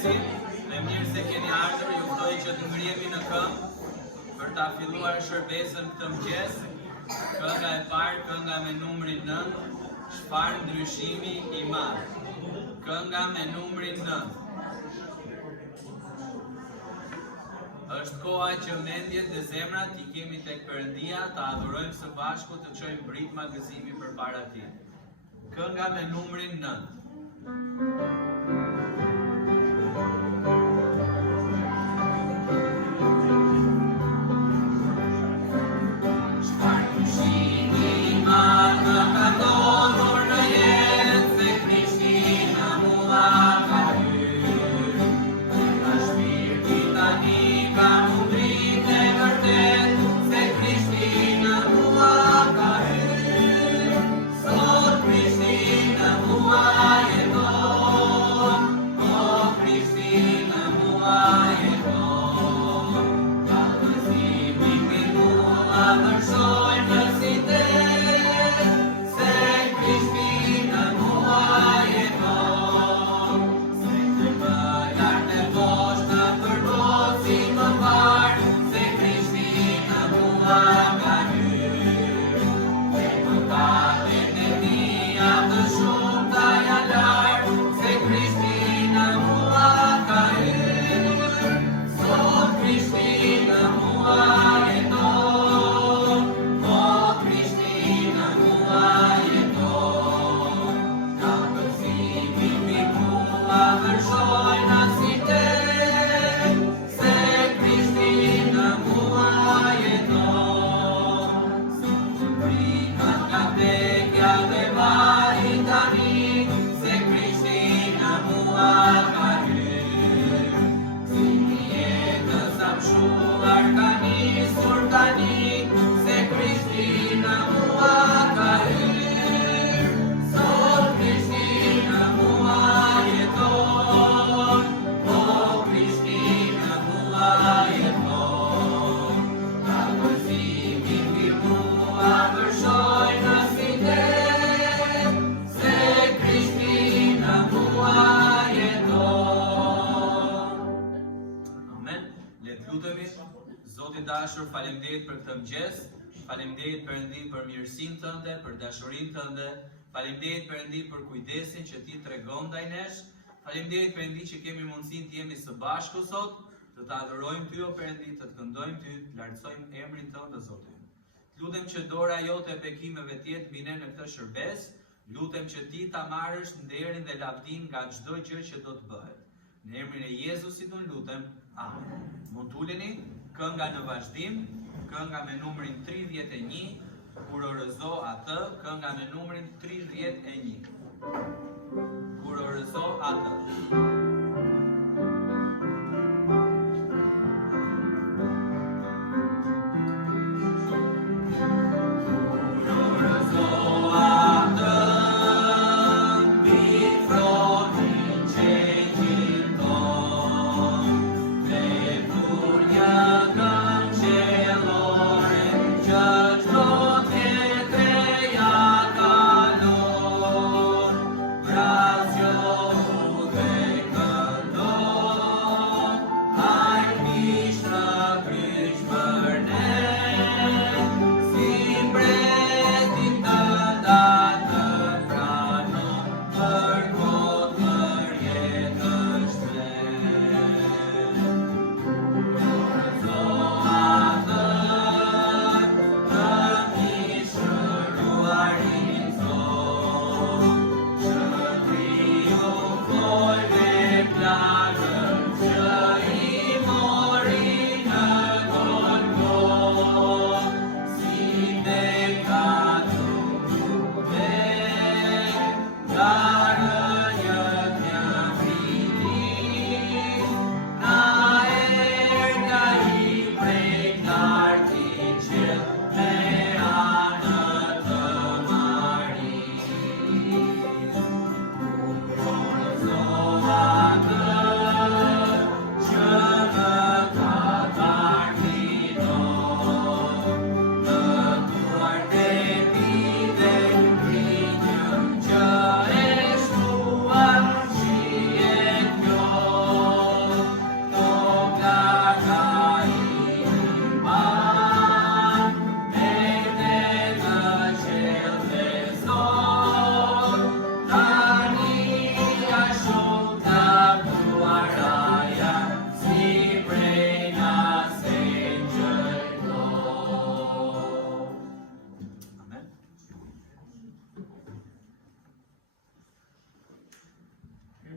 mëngjesit, me mirë se keni ardhur, ju ftoj që të ngrihemi në këmbë për ta filluar shërbesën këtë mëngjes. Kënga e parë, kënga me numrin 9, çfarë ndryshimi i madh. Kënga me numrin 9. Është koha që mendjet dhe zemrat i kemi tek Perëndia, ta adhurojmë së bashku, të çojmë britma gëzimi përpara Tij. Kënga me numrin 9. Faleminderit për këtë mëngjes, faleminderit Perëndi për mirësinë tënde, për dashurinë tënde, faleminderit Perëndi për kujdesin që Ti tregon ndaj nesh, faleminderit Perëndi që kemi mundësinë të jemi së bashku sot, të të adhurojmë Ty o Perëndi, të të këndojmë Ty, të lartësojmë emrin Tënd o Zoti. Lutem që dora jote e bekimeve të jetë mbi ne në këtë shërbes, lutem që Ti ta marrësh nderin dhe lavdinë nga çdo gjë që do të bëhet. Në emrin e Jezusit unë lutem. Amen. Mund t'uleni, kënga në vazhdim, kënga me numrin 31, kur orëzo atë, kënga me numrin 31. Kur orëzo atë. Grazie,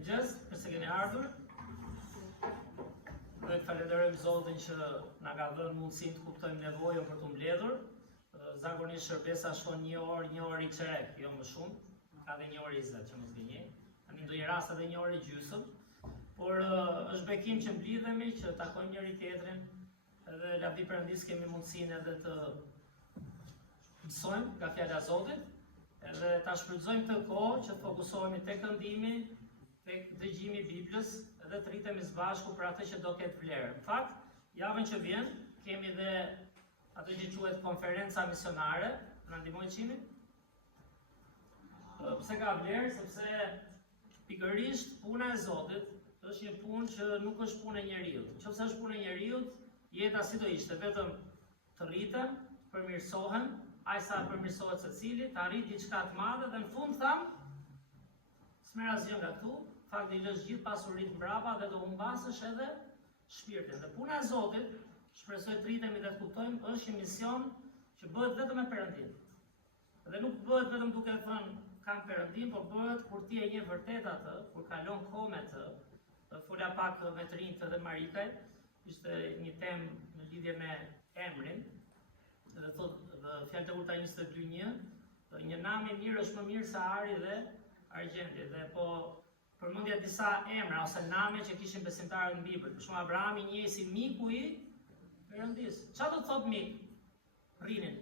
Mirëmëngjes, përse keni ardhur. Ne falenderojmë Zotin që na ka dhënë mundësinë të kuptojmë nevojën për të mbledhur. Zakonisht shërbesa shkon 1 orë i çerek, jo më shumë. Ka dhe 1 orë 20 që mos gënjej. Në ndonjë rast edhe 1 orë gjysmë. Por është bekim që mblidhemi, që takojmë njëri tjetrin, edhe lavdi Perëndis kemi mundësinë edhe të mësojmë nga fjala e Zotit, edhe ta shfrytëzojmë këtë kohë që të fokusohemi tek këndimi, tek dëgjimi i Biblës, edhe të rritemi së bashku për atë që do ketë vlerë. Në fakt, javën që vjen kemi dhe atë që quhet konferenca misionare, na ndihmojnë çimin. Pse ka vlerë? Sepse pikërisht puna e Zotit është një punë që nuk është punë e njeriu. Nëse është punë e njeriu, jeta si do ishte, vetëm të rritem, përmirësohem, ai sa përmirësohet secili, të arrit diçka të madhe dhe në fund tham, s'merr asgjë nga këtu, fakti lësh gjithë pasuritë mbrapa dhe do humbasësh edhe shpirtin. Dhe puna e Zotit, shpresoj të rritemi dhe të kuptojmë, është një mision që bëhet vetëm me Perëndin. Dhe nuk bëhet vetëm duke thënë kam Perëndin, por bëhet kur ti e je vërtet atë, kur kalon kohë me të. Fola pak me të rinjtë dhe Marikaj, ishte një temë në lidhje me emrin, dhe thotë dhe fjalë të urta 22:1, një nam i mirë është më mirë se ari dhe argjendi, dhe po përmendja disa emra ose name që kishin besimtarët në Bibël. Për shembull Abrahami njeh si miku i Perëndis. Çfarë do të thotë mik? Rrinin.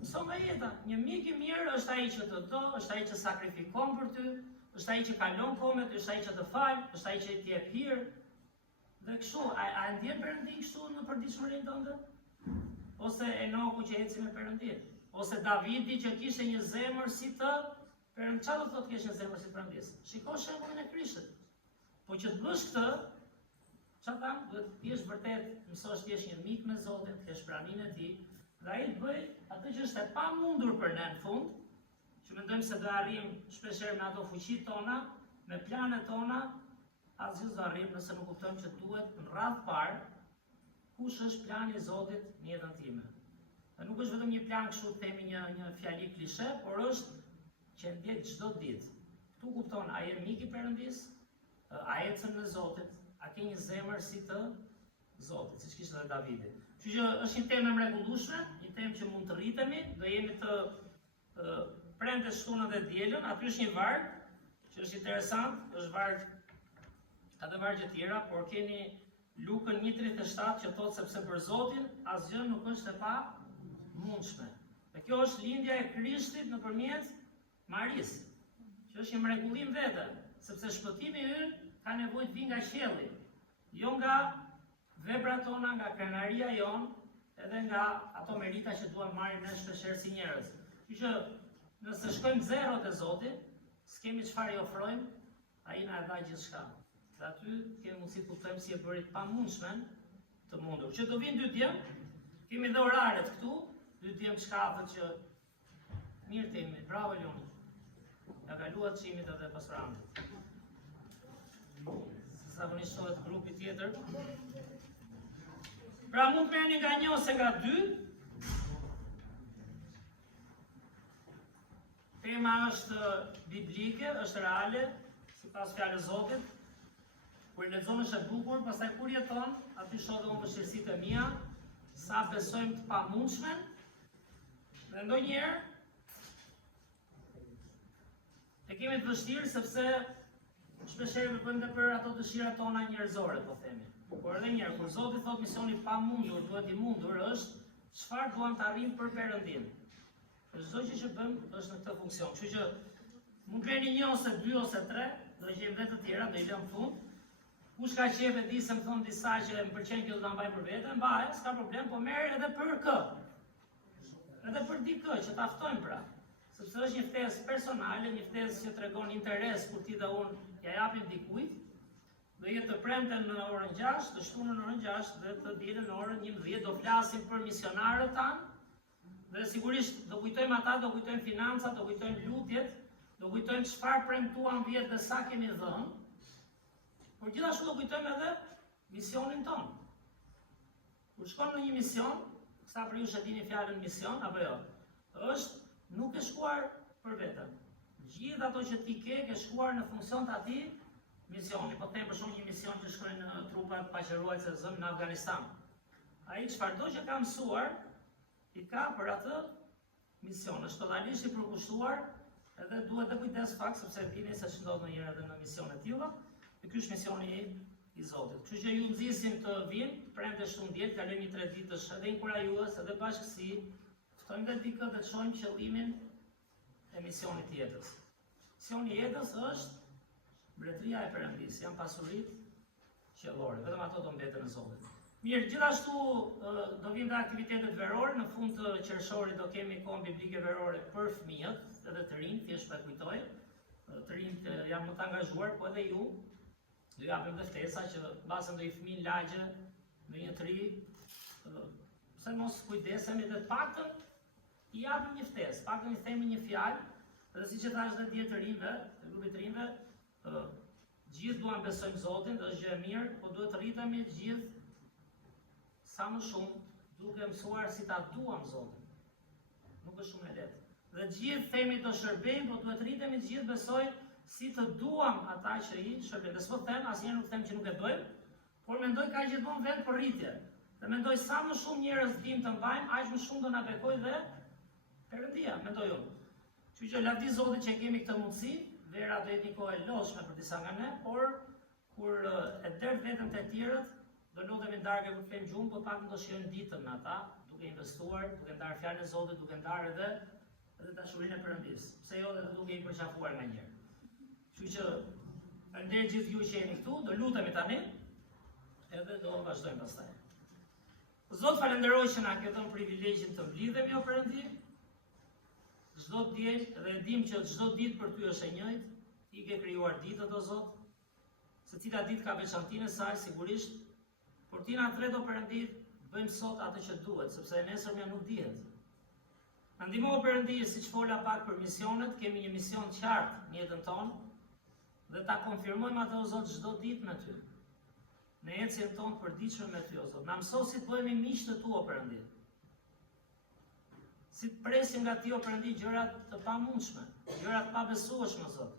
Mëso nga jeta. Një mik i mirë është ai që të do, është ai që sakrifikon për ty, është ai që kalon kohë me ty, është ai që të fal, është ai që t'i jep hir. Dhe kështu, a ndjen Perëndin kështu në përditshmërinë tënde? Ose Enoku që eci me Perëndin? Ose Davidi që kishte një zemër si të Perëndis? Çfarë do thotë kishte një zemër si Perëndis? Shiko shembullin e Krishtit. Po që të bësh këtë, çfarë tham? Duhet të jesh vërtet, mësosh të jesh një mik me Zotin, të kesh praninë e tij, dhe ai të bëj atë që është e pamundur për ne në fund, që mendojmë se do arrijmë shpeshherë me ato fuqitë tona, me planet tona, asgjë do arrijmë nëse nuk kuptojmë që duhet në radhë parë kush është plani i Zotit në jetën time. Dhe nuk është vetëm një plan kështu të themi një fjali klishe, por është që ndjek çdo ditë. Ktu kupton a je mik i Perëndis, a ecën me Zotit, a ke një zemër si të Zotit, siç kishte edhe Davidi. Kështu që është një temë e mrekullueshme, një temë që mund të rritemi, do jemi të prende shtunën dhe dielën, aty është një varg që është interesant, është varg, ka dhe vargje tjera, por keni Lukën 1:37 që thotë sepse për Zotin asgjë nuk është e pamundshme. Dhe kjo është lindja e Krishtit nëpërmjet Marisë, që është një mrekullim vete, sepse shpëtimi ynë ka nevojë të vijë nga qielli, jo nga veprat tona, nga krenaria jon, edhe nga ato merita që duam marrim ne shpeshherë si njerëz. Kështu që nëse shkojmë zero te Zoti, s'kemi çfarë i ofrojmë, ai na e dha gjithçka. Dhe aty kemi mundësi të kuptojmë si e bëri të pamundshmen të mundur. Që do vinë 2 djem, kemi dhe oraret këtu, 2 djem shkafët që mirë temi, bravo Luni. Ja kaluat çimit edhe pastoramit. Zakonisht shohet grupi tjetër. Pra mund të merrni nga 1 ose nga 2. Tema është biblike, është reale, sipas fjalës së Zotit. Kur lexon është e bukur, pastaj kur jeton, aty shoh dhe unë vështirësitë e mia, sa besojmë të pamundshmen. Dhe ndonjëherë e kemi të vështirë sepse shpeshherë bëjmë për ato dëshirat tona njerëzore, po themi. Por edhe një herë, kur Zoti thotë misioni pamundur duhet i mundur, është çfarë duam të arrijmë për Perëndin. Çdo gjë që bëjmë është në këtë funksion. Kështu që mund të vjen 1 ose 2 ose 3, do të gjejmë vetë të tjera, do i lëm fund. Kush ka qejf e di se më thon disa që më pëlqen kjo do ta mbaj për veten, mbaj, s'ka problem, po merr edhe për kë. Edhe për dikë që ta ftojmë pra. Sepse është një ftesë personale, një ftesë që tregon interes kur ti dhe unë ja japim dikujt. Do jetë të premten në orën 6, të shtunën në orën 6 dhe të dielën në orën 11 do flasim për misionarët tanë. Dhe sigurisht do kujtojmë ata, do kujtojmë financat, do kujtojmë lutjet, do kujtojmë çfarë premtuam vjet dhe sa kemi dhënë. Por gjithashtu do kujtojmë edhe misionin tonë. Kur shkon në një mision, sa për ju që dini fjalën mision apo jo, është nuk e shkuar për veten. Gjithë ato që ti ke shkuar në funksion të atij misioni. Po them për shembull një mision që shkojnë në trupat paqëruese zëm në Afganistan. Ai çfarëdo që ka mësuar i ka për atë mision. Është totalisht i përkushtuar, edhe duhet të kujdes fakt sepse dini se ç'ndodh ndonjëherë edhe në misione të tilla. Ky është misioni i Zotit. Kështu që ju nxisim të vinë, premte 17, kalojmë 3 ditësh edhe inkurajues, edhe bashkësi, ftojmë dhe dikë të shohim qëllimin e misionit të jetës. Misioni i jetës është mbretëria e Perëndisë, janë pasuritë qiellore, vetëm ato do mbeten në Zotin. Mirë, gjithashtu do vinë dhe aktivitetet verore, në fund të qershorit do kemi kohën biblike verore për fëmijët, edhe të rinj, thjesht pa kujtoj. Të rinjt janë më të angazhuar, po edhe ju do japim dhe ftesa që mbase do i fëmijë lagje në një tri, pse mos kujdesemi dhe të paktën i japim një ftesë, paktën i themi një fjalë, dhe siç e thash edhe dje të rinjve, të grupit të rinjve, gjithë duam besojmë Zotin, dhe është gjë e mirë, po duhet të rritemi gjithë sa më shumë duke mësuar si ta duam Zotin. Nuk është shumë e lehtë. Dhe gjithë themi të shërbejmë, po duhet rritemi gjithë besoj si të duam ata që i shërbejmë. Dhe s'po them, asnjëherë nuk them që nuk e bëjmë, por mendoj ka gjithmonë vend për rritje. Dhe mendoj sa më shumë njerëz dim të mbajmë, aq më shumë do na bekojë dhe Perëndia, mendoj unë. Kështu që lavdi Zotit që kemi këtë mundësi, vera do jetë një kohë e lodhshme për disa nga ne, por kur e derdh veten te tjerët, do lodhemi ndarke kur them gjumë, po pak do shijojmë ditën me ata, duke investuar, duke ndarë fjalën e Zotit, duke ndarë edhe dashurinë e Perëndisë. Pse jo edhe duke i përqafuar nganjëherë. Kështu që faleminderit gjithë ju që jeni këtu, do lutemi tani, edhe do vazhdojmë pastaj. Zot, falenderoj që na ke dhënë privilegjin të mblidhemi o Perëndi. Çdo diel dhe e dim që çdo ditë për ty është e njëjtë, ti ke krijuar ditët o Zot, secila ditë ka veçantinë e saj sigurisht, por ti na thret o Perëndi, bëjmë sot atë që duhet, sepse e nesërmja nuk dihet. Na ndihmo o Perëndi, siç fola pak për misionet, kemi një mision të qartë në jetën tonë dhe ta konfirmojmë atë o Zot çdo ditë me ty. Në ecjen tonë përditshme me ty o Zot. Na mëso si të bëhemi miq të tu o Perëndi. Si të presim nga ti o Perëndi gjërat të pamundshme, gjërat të pabesueshme o Zot.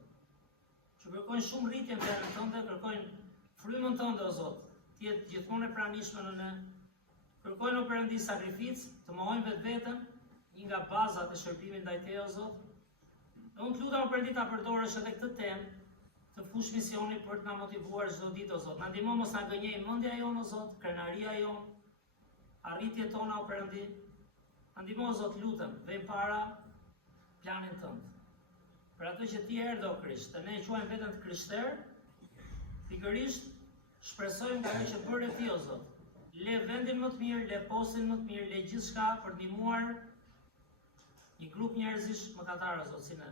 Që kërkojnë shumë rritje në vendin tënde, kërkojnë frymën tënde o Zot, të jetë gjithmonë e pranishme në ne. Kërkojnë o Perëndi sakrificë, të mohojnë vetveten, një nga bazat e shërbimit ndaj teje o Zot. Dhe unë të lutem o Perëndi ta përdorësh edhe këtë temë të fush misioni për të na motivuar çdo ditë o Zot. Na ndihmo mos na gënjej mendja jonë o Zot, krenaria jonë, arritjet tona o Perëndi. Na ndihmo o Zot, lutem, vem para planin tënd. Për atë që ti erdhe o Krisht, dhe ne e quajmë veten të krishterë, pikërisht shpresojmë nga ajo që bëre ti o Zot. Le vendin më të mirë, le postin më të mirë, le gjithçka për ndihmuar një grup njerëzish mëkatar o Zot si ne.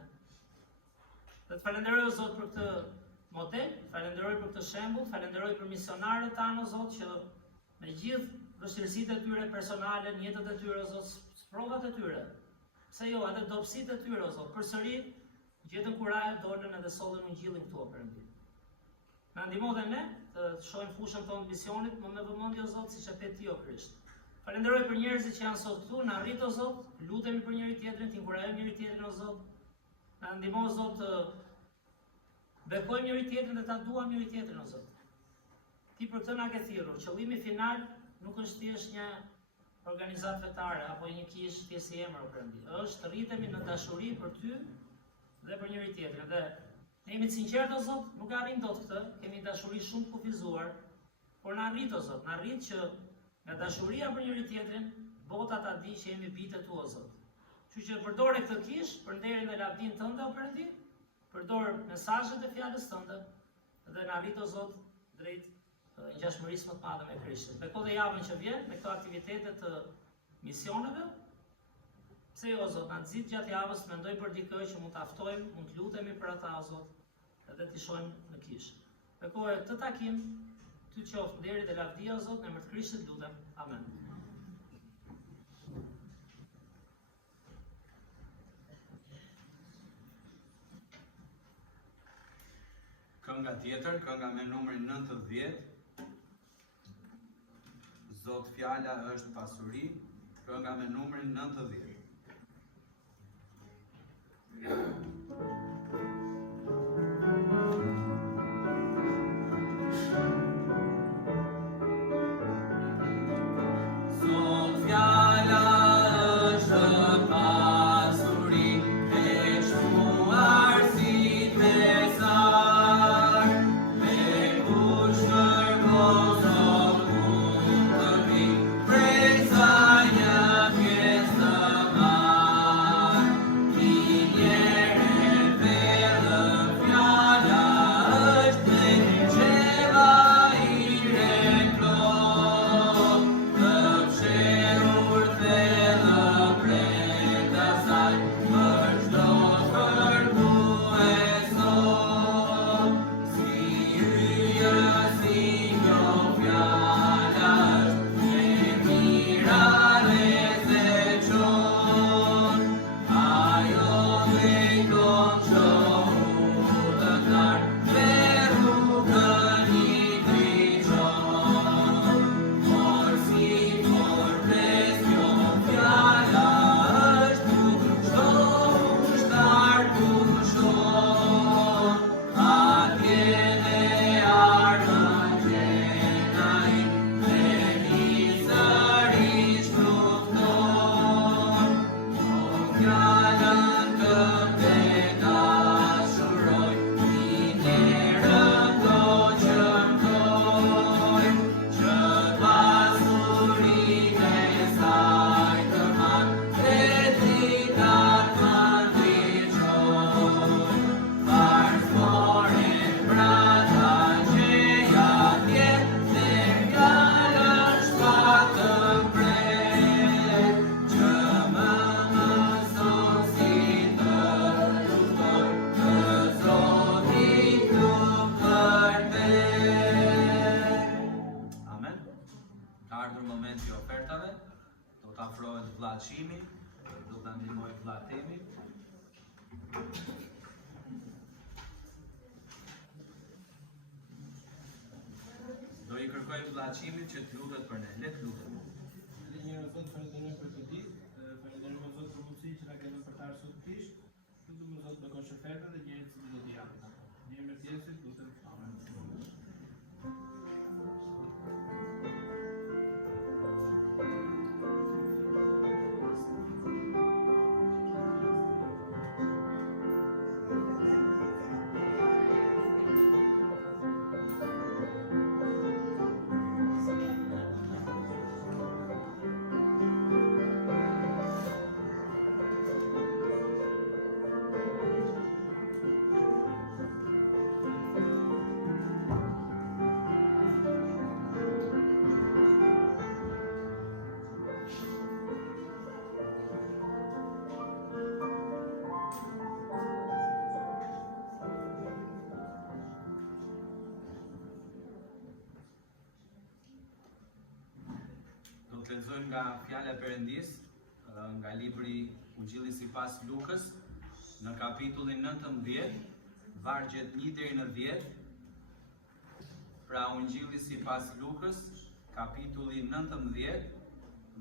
Dhe të falenderoj o Zot për këtë model, falenderoj për këtë shembull, falenderoj për misionarët tanë o Zot që me gjithë vështirësitë e tyre personale, jetët e tyre o Zot, provat e tyre, pse jo, edhe dobësitë e tyre o Zot, përsëri gjetën kuraje, dolën edhe sollën ungjillin këtu o Perëndi. Na ndihmo dhe ne të shohim fushën tonë të misionit më me vëmendje o Zot, siç e the ti o Krisht. Falenderoj për njerëzit që janë sot këtu, na rrit o Zot, lutemi për njëri tjetrin, të inkurajojmë njëri tjetrin o Zot. Na ndihmo o Zot të bekojmë njëri tjetrin dhe ta duam njëri tjetrin o Zot. Ti për këtë na ke thirrur. Qëllimi final nuk është thjesht një organizatë fetare apo një kishë thjesht si emër o Perëndi. Është të rritemi në dashuri për ty dhe për njëri tjetrin. Dhe ne jemi të sinqertë o Zot, nuk arrim dot këtë, kemi dashuri shumë të kufizuar, por na rrit o Zot, na rrit që nga dashuria për njëri tjetrin, bota ta di që jemi bijtë tu o Zot. Kështu që përdore këtë kishë për nderin dhe lavdinë tënde o Perëndi, përdor mesazhet e fjalës tënde dhe na rrit o Zot drejt ngjashmërisë më të madhe me Krishtin. Beko dhe javën që vjen me këto aktivitete të misioneve. Pse jo o Zot, na nxit gjatë javës, mendoj për dikë që mund ta ftojmë, mund të lutemi për ata o Zot, edhe t'i shohim në kishë. Bekoj këtë takim, ty qoftë nderi dhe lavdia o Zot, në emër të Krishtit lutem. Amen. Kënga tjetër, kënga me numrin 90. Zot fjala është pasuri, kënga me numrin 90. vllachimi, do ta ndihmoj vllahtemi. Do I kërkoj vllachimit që të lutet për ne. Le të lutem. Njërë Zot, falenderoj për këtë ditë, falenderoj Zot për mundësinë që na ke dhënë për të ardhur sot kish. Lutem Zot të kosh ofertën dhe njerëzit që do t'i japin. Në emrin e Jezusit lutem. Amen. Do të lexojmë nga fjala e Perëndis, nga libri Ungjilli sipas Lukës, në kapitullin 19, vargjet 1 deri në 10. Pra Ungjilli sipas Lukës, kapitulli 19,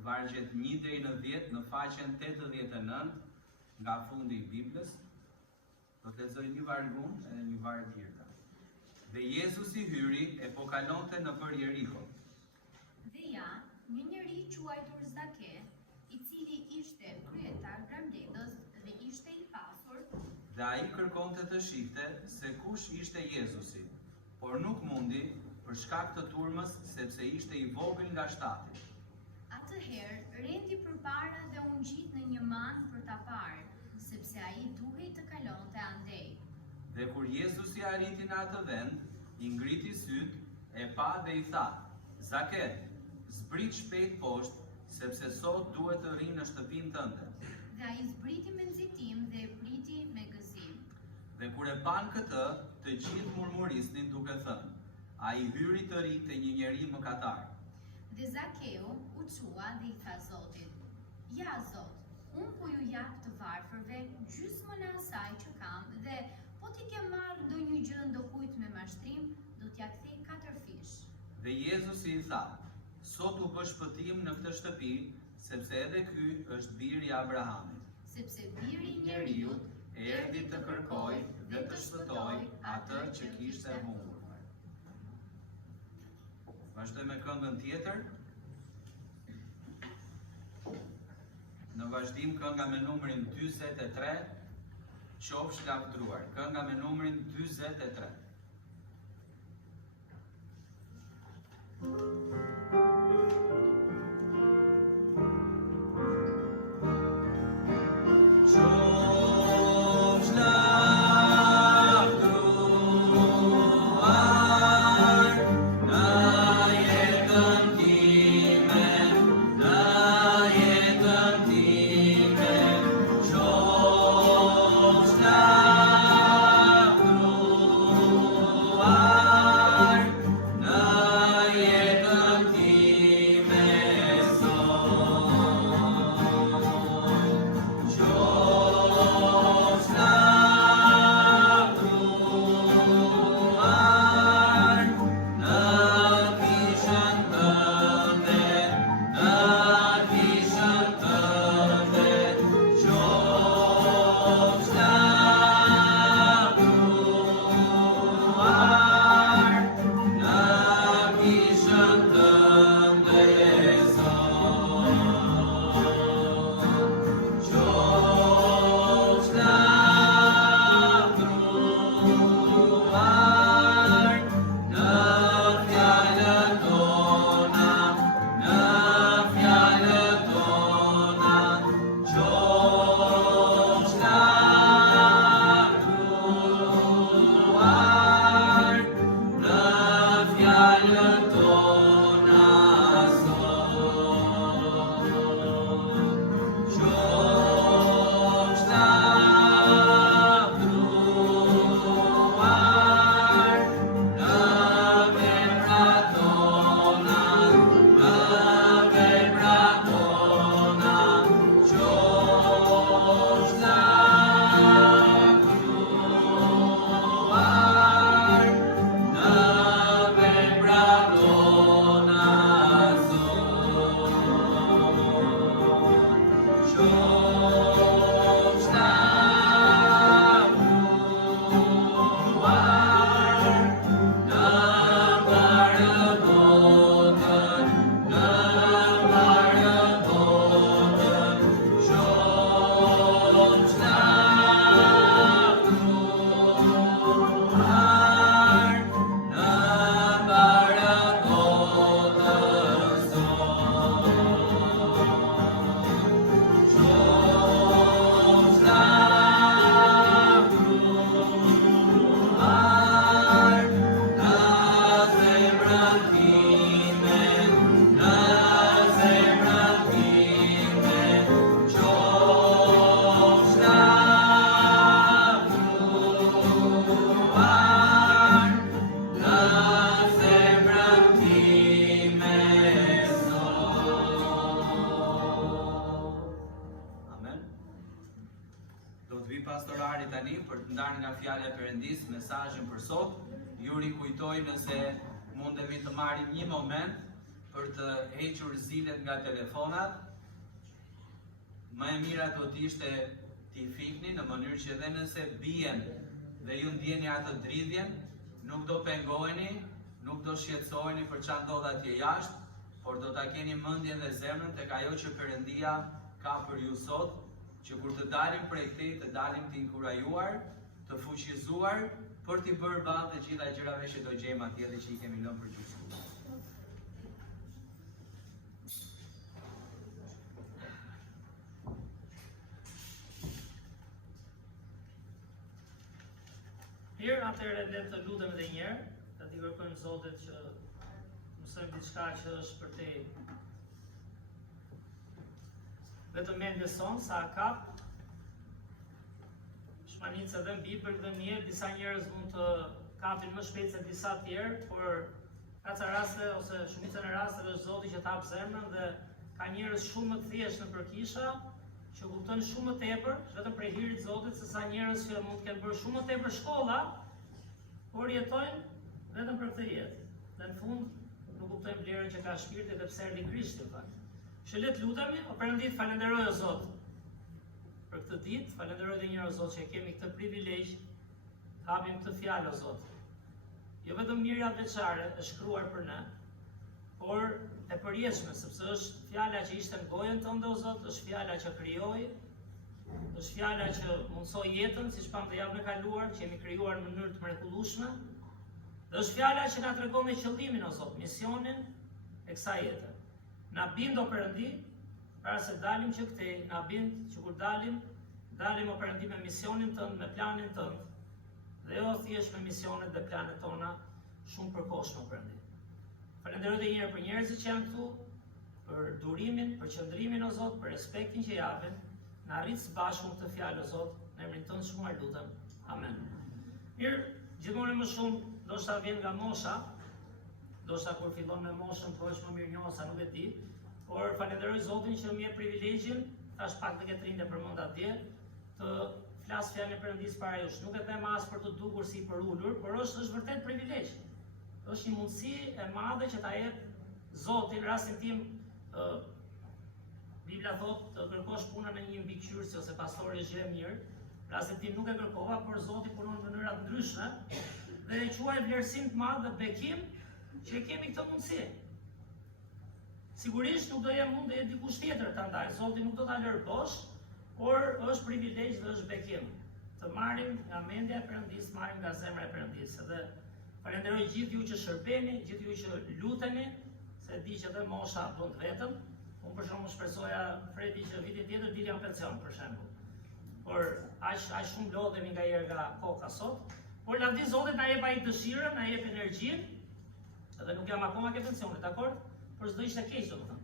vargjet 1 deri në 10 në faqen 89 nga fundi i Biblës. Do të lexoj një varg unë edhe një varg tjetër. Dhe Jezusi hyri e po kalonte nëpër Jeriko. Dhe ja, një njeri quajtur Zake, i cili ishte kryetar gramdetës dhe ishte i pasur, Dhe ai kërkonte të shihte se kush ishte Jezusi, por nuk mundi për shkak të turmës sepse ishte i vogël nga shtati. atëherë rendi përpara dhe u ngjit në një man për ta parë, sepse ai duhej të kalonte andej. Dhe kur Jezusi arriti në atë vend, i ngriti syt, e pa dhe i tha: Zake, zbrit shpejt poshtë, sepse sot duhet të rinë në shtëpinë tënde. Dhe ai zbriti me nxitim dhe e priti me gëzim. Dhe kur e pan këtë, të gjithë murmurisnin duke thënë: ai hyri të ri te një njeri mëkatar. Dhe Zakeu u çua dhe i tha Zotit: Ja Zot, unë po ju jap të varfërve gjysmën e asaj që kam dhe po t'i kem marrë ndonjë gjë ndokujt me mashtrim, do t'ja kthej 4 fish. Dhe Jezusi i tha: Sot u bë shpëtim në këtë shtëpi, sepse edhe ky është biri i Abrahamit. Sepse biri i njeriut Erdhi të kërkoj dhe të shpëtoj atë që kishte humbur. Vazhdoj me këngën tjetër. Në vazhdim kënga me numrin 43, qofsh lavdruar. Kënga me numrin 43. Në jetën për të ndarë nga fjala e Perëndis mesazhin për sot. Ju rikujtoj nëse mundemi të marrim një moment për të hequr zilet nga telefonat. Më e mira do të ishte t'i fikni në mënyrë që edhe nëse bien dhe ju ndjeni atë dridhjen, nuk do pengoheni, nuk do shqetësoheni për çfarë ndodh atje jashtë, por do ta keni mendjen dhe zemrën tek ajo që Perëndia ka për ju sot, që kur të dalim prej këtij, të dalim të inkurajuar, të fuqizuar për t'i bërë ballë të gjitha gjërave që do gjejmë atje dhe që i kemi lënë për gjysmë. Mirë, atëherë le të lutem edhe një herë, të t'i kërkojmë Zotit që mësojmë diçka që është për te vetëm mendjes sonë, sa kap shmanicë edhe në Bibël dhe mirë, disa njerëz mund të kapin më shpejt se disa tjerë, por ka ca raste ose shumicën e rasteve është Zoti që të hap zemrën dhe ka njerëz shumë më të thjeshtë në përkisha që kuptojnë shumë më tepër, vetëm prej hirit të Zotit, se sa njerëz që mund të kenë bërë shumë më tepër shkolla, por jetojnë vetëm për këtë jetë. Dhe në fund nuk kuptojnë vlerën që ka shpirti dhe pse erdhi Krishti, fakt. Që le të lutemi, o Perëndi, falenderoj o Zot për këtë ditë, falenderoj edhe një herë o Zot që kemi këtë privilegj të hapim këtë fjalë o Zot. Jo vetëm mirja veçare e shkruar për ne, por e përjetshme, sepse është fjala që ishte në gojën tënde o Zot, është fjala që krijoi, është fjala që mundsoi jetën, siç pam të javën e kaluar, që jemi krijuar në mënyrë të mrekullueshme. Dhe është fjala që na tregon me qëllimin o Zot, misionin e kësaj jete. Na bind o Perëndi, para se dalim që këtej, na bind që kur dalim o Perëndi me misionin tënd, me planin tënd, dhe jo thjesht me misionet dhe planet tona shumë përkohshme o Perëndi. Falenderoj edhe një herë për njerëzit që janë këtu, për durimin, për qëndrimin o Zot, për respektin që japin. Na arrit së bashku këtë fjalë o Zot, në emrin tënd shkuar lutem. Amen. Mirë, gjithmonë më shumë ndoshta vjen nga mosha, ndoshta kur fillon me moshën po është më mirë njohsa, nuk e di, por falenderoj Zotin që më jep privilegjin, tash pak të ketë rinde përmend atje, të flas fjalën e Perëndis para jush. Nuk e them as për të dukur si për ulur, por është vërtet privilegj. Është një mundësi e madhe që ta jep Zoti, në rastin tim, Bibla thot të kërkosh punën në një mbikëqyrësi ose pastori është gjë e mirë. Në rastin tim nuk e kërkova, por Zoti punon në mënyra të ndryshme dhe e quaj vlerësim të madh dhe bekim që e kemi këtë mundësi. Sigurisht nuk do jem unë dhe e dikush tjetër ta ndaj. Zoti nuk do ta lër bosh, por është privilegj dhe është bekim të marrim nga mendja e Perëndis, marrim nga zemra e Perëndis. Dhe falenderoj gjithë ju që shërbeni, gjithë ju që luteni, se di që dhe mosha bën të vetëm. Unë për shembull shpresoja Fredi që vitin tjetër dilja në pension për shembull. Por aq shumë lodhemi nga koka sot. Por lavdi Zotit na jep ai dëshirën, na jep energjinë. Edhe nuk jam akoma ke pensionit, dakor? Por s'do ishte keq domethënë.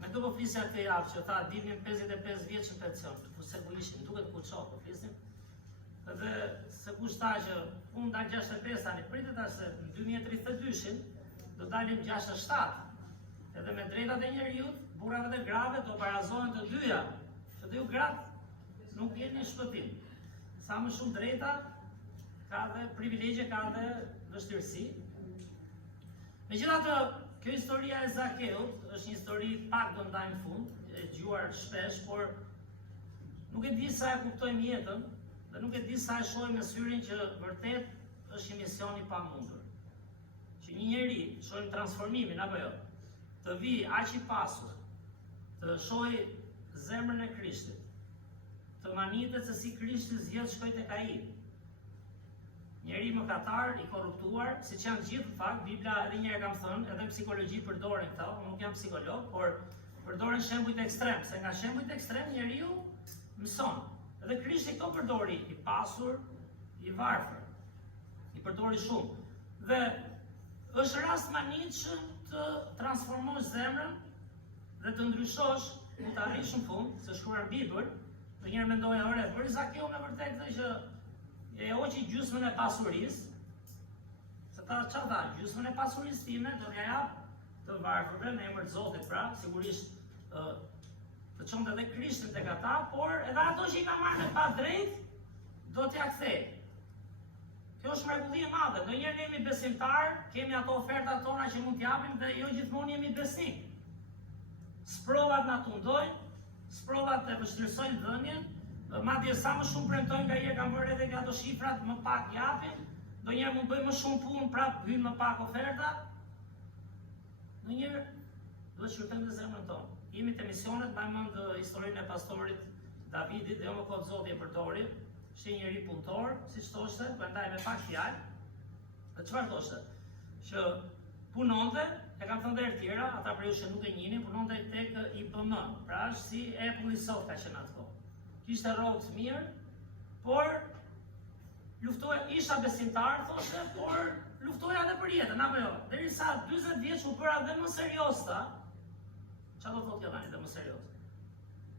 Me këto po flisja këtë javë që tha dilnim 55 vjeç në pension. Po se ku ishim, duket ku çop po flisnim. Edhe se kush tha që unë dal 65 tani, pritet tash se në 2032-shin do dalim 67. Edhe me drejtat e njerëzit, burrave dhe grave do barazohen të dyja, që dhe ju gratë nuk jeni në shpëtim. Sa më shumë drejta, ka dhe privilegje, ka dhe vështirësi. Megjithatë, kjo historia e Zakeut është një histori pak do ndaj në fund, e dëgjuar shpesh, por nuk e di sa e kuptojmë jetën, dhe nuk e di sa e shohim me syrin që vërtet është një mision i pamundur. Që një njeri shohim transformimin apo jo, të vi aq i pasur, të shohë zemrën e Krishtit, të manitet se si Krishti zgjedh shkoj tek ai. Njeri mëkatar, i korruptuar, siç janë gjithë në fakt, Bibla edhe një herë kam thënë, edhe në psikologji përdoren këta, unë nuk jam psikolog, por përdoren shembujt ekstrem, se nga shembujt ekstrem njeriu mëson. Edhe Krishti këto përdori, i pasur, i varfër, i përdori shumë. Dhe është rast manitshëm të transformosh zemrën dhe të ndryshosh, mund të arrish në fund, se shkruar në Bibël, dhe njerë mendoja, ore, bëri Zakeu në vërtet dhe që e hoqi gjysmën e pasurisë, se ta çfarë tha, gjysmën e pasurisë time do t'ja jap të varfërve në emër të Zotit, pra, sigurisht të çonte edhe Krishtin tek ata, por edhe ato që i ka marrë me pa drejt, do t'ja kthej. Kjo është mrekulli e madhe. Ndonjëherë ne jemi besimtar, kemi ato ofertat tona që mund t'japim dhe jo gjithmonë jemi besim. Sprovat na tundojnë, sprovat e vështirësojnë dhënien, madje sa më shumë premtojnë nga herë kanë bërë edhe nga ato shifrat, më pak japin. Ndonjëherë mund bëjmë më shumë punë, prapë hyn më pak oferta. Ndonjëherë duhet shqyrtojmë dhe zemrën tonë. Jemi te misionet, mbaj mend historinë e pastorit Davidit, dhe jo më kot Zoti e përdori. Ishte një njeri punëtor, siç thoshte, prandaj me pak fjalë. Dhe çfarë thoshte? Që punonte, e kam thënë herë tjera, ata për ju që nuk e njihnin, punonte tek IPM, pra është si Apple i sot ka qenë atë kohë. Kishte rrogë të mirë, por luftoja, isha besimtar, thoshte, por luftoja edhe për jetën, apo jo? Derisa 40 vjeç u bëra dhe më serioza. Çfarë do thotë Jolani dhe më serioz?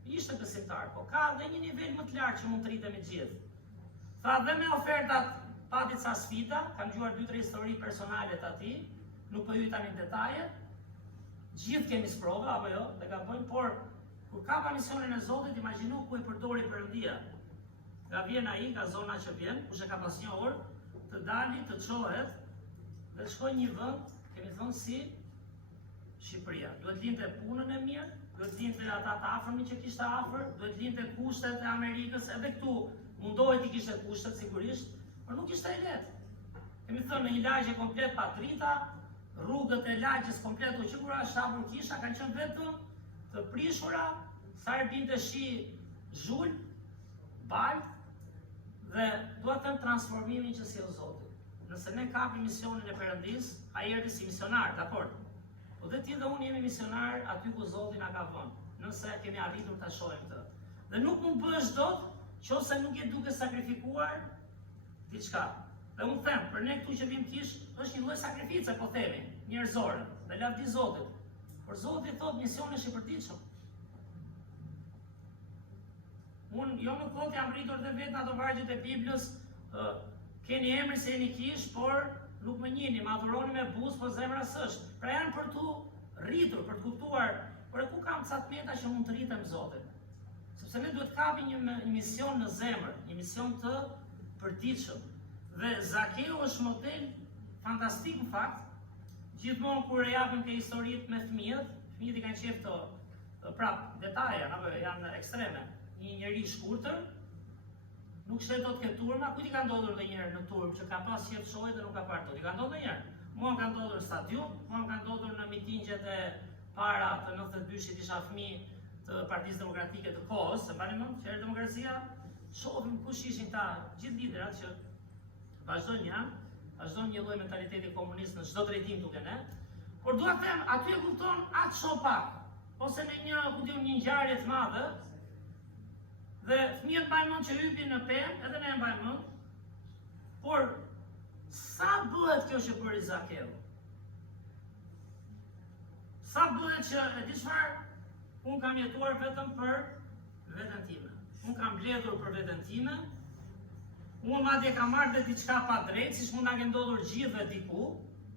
Ishte besimtar, po ka dhe një nivel më të lartë që mund të rritemi gjithë. Tha dhe me ofertat pati ca sfida, kam dëgjuar 2-3 histori personale të atij, nuk po hyj tani në detaje. Gjithë kemi sprova, apo jo, dhe ka bëjnë, por kur kapa misionin e Zotit, imagjino ku i përdori Perëndia. Nga vjen ai, nga zona që vjen, kush e ka pas një orë, të dali, të çohet, dhe shkoj një vend, kemi thënë si Shqipëria. Duhet linte punën e mirë, duhet linte ata të afërmi që kishte afër, duhet linte kushtet e Amerikës, edhe këtu mundohet i kishte kushtet sigurisht, por nuk ishte e lehtë. Kemi thënë në një lagje komplet pa drita, rrugët e lagjes komplet u qura, shapur kisha kanë qenë vetëm të prishura, sa herë binte shi zhul, bal, dhe duhet të transformimin që sjell Zoti. Nëse ne kapim misionin e Perëndis, ai erdhi si misionar, dakord? Po dhe ti dhe unë jemi misionar aty ku Zoti na ka vënë, nëse kemi arritur ta shohim këtë. Dhe nuk mund bësh dot nëse nuk je duke sakrifikuar diçka. Dhe unë them, për ne këtu që vim kish, është një lloj sakrifice, po themi, njerëzore, dhe lavdi Zotit. Por Zoti thot misioni është i përditshëm. Unë jo më kot jam rritur dhe vetë në ato vargjet e Biblës, keni emrin se jeni kish, por nuk më njihni, më adhuroni me buzë, po zemra s'është. Pra janë për tu rritur, për të kuptuar, por e ku kam ca meta që mund të rritem Zotit. Sepse ne duhet kapi një mision në zemër, një mision të përditshëm. Dhe Zakeu është model fantastik në fakt. Gjithmonë kur e japim ke historitë me fëmijët i kanë qef të prap detaje, apo janë ekstreme. Një njeri i shkurtër, nuk shet dot ke turma, kujt i ka ndodhur ndonjëherë në turm që ka pas qef shojë dhe nuk ka parë dot. I ka ndodhur ndonjëherë. Mua ka ndodhur në stadium, mua ka ndodhur në mitingjet e para të 92-shit, isha fëmijë të Partisë Demokratike të kohës, se mbani mend, që era demokracia, shohim kush ishin ta, gjithë liderat që vazhdojnë një lloj mentaliteti komunist në çdo drejtim duke ne. Por dua të them, aty e kupton atë shoh pak, ose në një ngjarje të madhe, dhe fëmijët mbajnë mend që hypin në penë, edhe ne mbajmë mend. Por sa bëhet kjo që bëri Zakeu? Sa bëhet që e di çfarë? Unë kam jetuar vetëm për veten time. Unë kam mbledhur për veten time. Unë madje kam marrë dhe diçka pa drejt, siç mund na ke ndodhur gjithëve diku.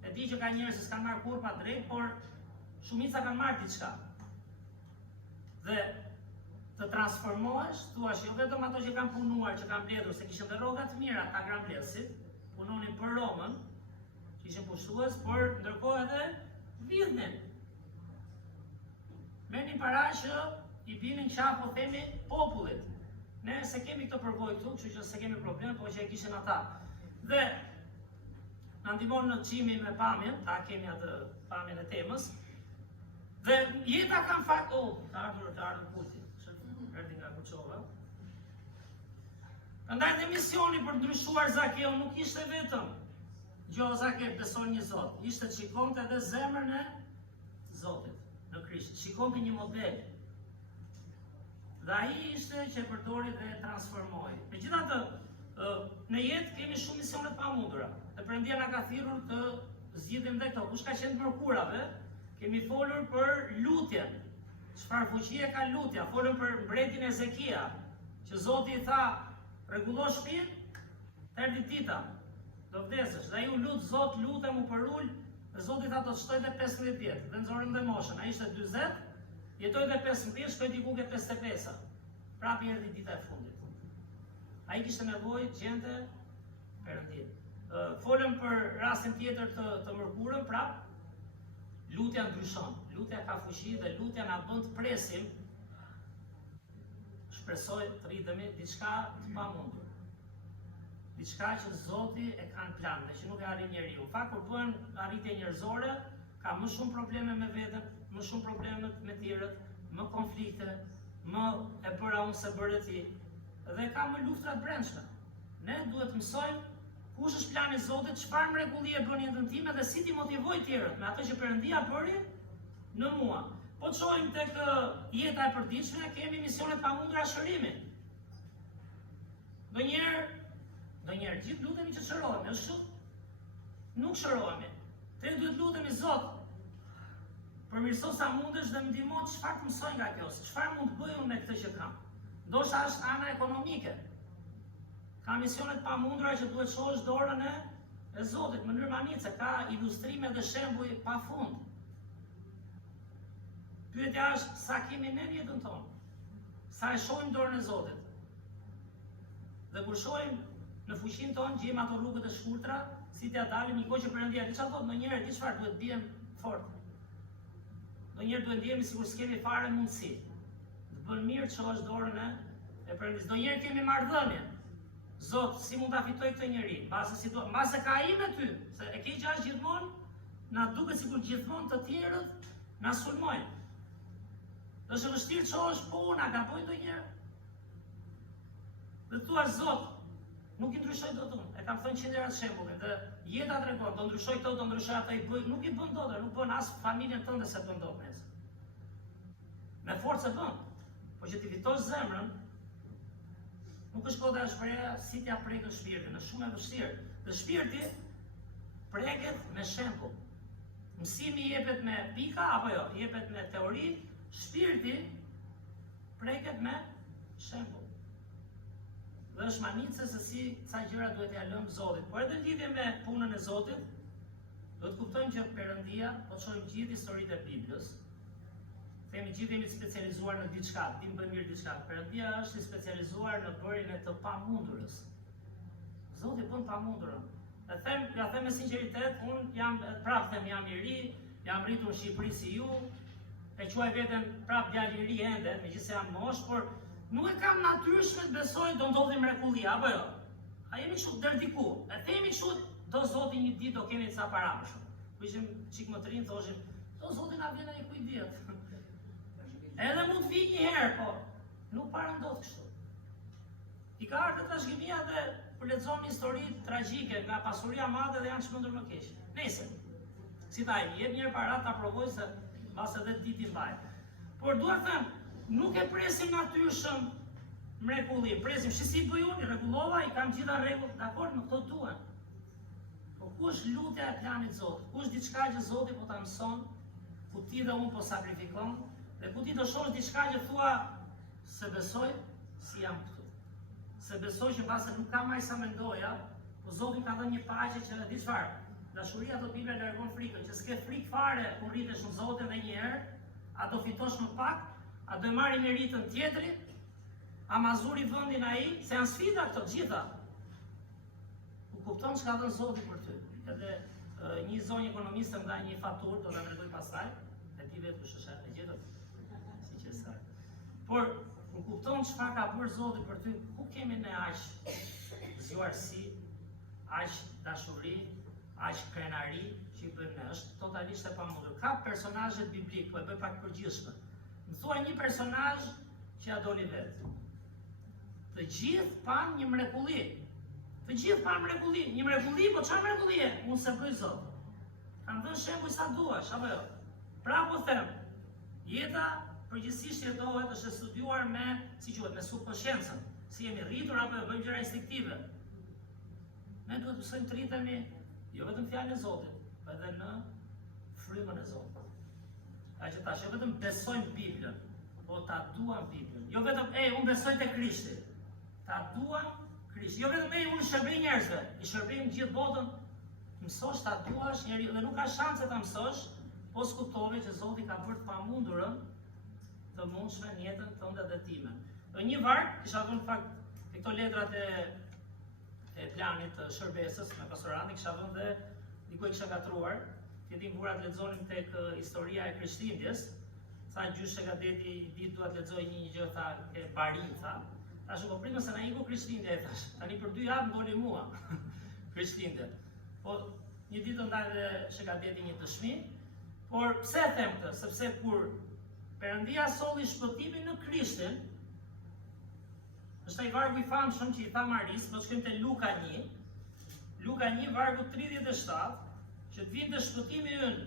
E di që ka njerëz që s'kan marrë kurrë pa drejt, por shumica kanë marrë diçka. Dhe të transformohesh, thuash jo vetëm ato që kanë punuar, që kanë mbledhur, se kishin dhe rroga të mira ta granblesit, punonin për Romën, që ishin pushtues, por ndërkohë edhe vjedhnin. Merrnin para që i binin qafë, po themi, popullit. Ne se kemi këtë përvojë këtu, kështu që se kemi problem, po që e kishin ata. Dhe na ndihmon në çimin me pamjen, ta kemi atë pamjen e temës. Dhe jeta ka fakt, të ardhur Putin. Erdhi nga Kuçova. Prandaj dhe misioni për ndryshuar Zakeu nuk ishte vetëm gjo Zakeu beson një Zot, ishte të shikonte edhe zemrën e Zotit në Krisht, shikonte një model. Dhe ai ishte që e përdori dhe e transformoi. Megjithatë, në jetë kemi shumë misione të pamundura. Dhe Perëndia na ka thirrur të zgjidhim dhe këto. Kush ka qenë mërkurave, kemi folur për lutjen. Çfarë fuqie ka lutja? Folëm për mbretin Ezekia, që Zoti i tha, rregullo shtëpinë, të erdhi dita, do vdesësh. Dhe ai u lut, Zot, lutem u për ul, dhe Zoti tha do të shtoj dhe 15 vjet. Dhe nxorëm dhe moshën. Ai ishte 40, jetoi dhe 15, shkoi diku ke 55. Prapë erdhi dita e fundit. ai kishte nevojë gjente Perëndin. Folëm për rastin tjetër të mërkurën, prap, lutja ndryshon, lutja ka fuqi dhe lutja na bën të presim, shpresoj të rritemi diçka të pamundur. Diçka që Zoti e ka në plan dhe që nuk e arrin njeriu. Fakt kur bën arritje njerëzore, ka më shumë probleme me veten, më shumë probleme me tjerët, më konflikte, më e bëra unë se bëre ti, dhe ka më luftra të brendshme. Ne duhet të mësojmë kush është plani i Zotit, çfarë mrekulli e bën jetën time dhe si ti motivoj tjerët me atë që Perëndia bëri në mua. Po të shohim tek jeta e përditshme, kemi misionet pamundura shërimi. Ndonjëherë gjithë lutemi që shërohemi, është kështu? Nuk shërohemi. Te duhet lutemi Zot, përmirëso sa mundesh dhe më ndihmo çfarë të mësoj nga kjo, çfarë mund të bëj unë me këtë që kam. Ndoshta është ana ekonomike. Ka misionet pamundura që duhet shohësh dorën e Zotit në mënyrë manice, ka ilustrime dhe shembuj pafund. Pyetja është sa kemi ne në jetën tonë, sa e shohim dorën e Zotit. Dhe kur shohim në fuqinë tonë, gjejmë ato rrugët e shkurtra, si t'ia dalim një kohë që Perëndia çfarë thotë, ndonjëherë di çfarë duhet bien fort. Ndonjëherë duhet ndjehemi sikur s'kemi fare mundësi. Të bën mirë të shohësh dorën e Perëndisë. Ndonjëherë kemi marrëdhënie. Zot, si mund ta fitoj këtë njeri? Mbase ka ai me ty, se e ke gjash gjithmonë, na duket sikur gjithmonë të tjerët na sulmojnë. Është vështirë të shohësh po unë a gaboj ndonjëherë. Dhe thua Zot, nuk i ndryshoj dot unë. E kam thënë 100 herë shembullin, dhe jeta tregon, do ndryshoj këto, do ndryshoj atë, nuk i bën dot, nuk bën as familjen tënde se bën dot nesër. Me forcë bën, po që ti fitosh zemrën, nuk është koda e shpreha si t'ja prekësh shpirtin, është shumë e vështirë. Dhe shpirti preket me shembull. Mësimi jepet me pika apo jo, jepet me teori, shpirti preket me shembull. Dhe është manicë se si ca gjëra duhet t'ia lëmë Zotit. Por edhe në lidhje me punën e Zotit, do të kuptojmë që Perëndia, po të shohim gjithë historitë e Biblës, themi gjithë jemi specializuar në diçka, ti më bën mirë diçka. Perëndia është i specializuar në bërjen e të pamundurës. Zoti bën pamundurën. Ja them me sinqeritet, unë jam i ri, jam rritur në Shqipëri si ju, e quaj veten prap djalë i ri ende, megjithëse jam mosh, por nuk e kam natyrshme të besoj do ndodhi mrekulli, apo jo? A jemi kështu deri diku. E themi kështu, do Zoti një ditë do kemi ca para më shumë. Ku ishim çik më të rinj, thoshim, do Zoti na vjen ai kujt diet. Edhe mund të vijë një herë, po nuk para ndodh kështu. I ka ardhur trashëgimia dhe kur lexojmë histori tragjike nga pasuria madhe dhe janë çmendur më keq. Nëse si ta jep një herë para ta provoj se mbas edhe ditë i mbaj. Por dua të them, nuk e presim natyrshëm mrekulli, presim si bëj unë, i rregullova, i kam gjitha rregull, dakor, në këto duan. Po ku është lutja e planit të Zotit? Ku është diçka që Zoti po ta mëson, ku ti dhe unë po sakrifikon, dhe ku ti do shohësh diçka që thua se besoj si jam këtu. Se besoj që mbase nuk kam më sa mendoja, po Zoti ka dhënë një paqe që di çfarë. Dashuria do Bibla largon frikën, që s'ke frikë fare kur rritesh në Zotin edhe një herë, a do fitosh më pak, a do marrë meritën tjetrit, a mazuri vendin ai, se janë sfida këto gjitha. U kupton çka ka dhënë Zoti për ty. Edhe një zonjë ekonomiste më dha një faturë, do ta tregoj pastaj, e ti vetë kush është e gjetur. Si që sa. Por u kupton çfarë ka bërë Zoti për ty, ku kemi ne aq zgjuarsi, aq dashuri, aq krenari që i bën ne, është totalisht e pamundur. Ka personazhe biblik, po e bëj pak përgjithshme. Më thuaj një personazh që ja doli vetë. Të gjithë pan një mrekulli. Të gjithë pan mrekulli. Një mrekulli, po çfarë mrekulli e? Unë se bëj Zot. Kam dhënë shembuj sa duash, apo jo? Pra po them, jeta përgjithsisht jetohet, është e studiuar me, si quhet, me subkonsciencën. Si jemi rritur apo bëjmë gjëra instiktive. Ne duhet të mësojmë të rritemi jo vetëm fjalën e Zotit, por edhe në frymën e Zotit. A që tash, jo vetëm besojmë Biblën, po ta duam Biblën. Jo vetëm, unë besoj te Krishti. Ta duam Krishtin. Jo vetëm, unë shërbej njerëzve, i shërbejmë gjithë botën. Mësosh ta duash njeriu dhe nuk ka shanse ta mësosh, po s'kuptove që Zoti ka bërë të pamundurën të mundshme në jetën tënde dhe time. Në një varg, kisha thënë fakt, Në këto letrat e planit të shërbesës me pastorani kisha vënë dhe dikoj kisha gatruar, ti vurat lexonim tek historia e Krishtlindjes, sa gjysh që ka deti ditë duhet lexoj një gjë tha ke barin tha. Tash po primë se na iku Krishtlindja thash. Tani për 2 javë ndoli mua Krishtlindja. Po një ditë ndaj dhe që ka deti një dëshmi, por pse e them këtë? Sepse kur Perëndia solli shpëtimin në Krishtin, është ai vargu i famshëm që i tha Maris, po shkojmë te Luka 1. Luka 1 vargu 37, që të vinte shpëtimi ynë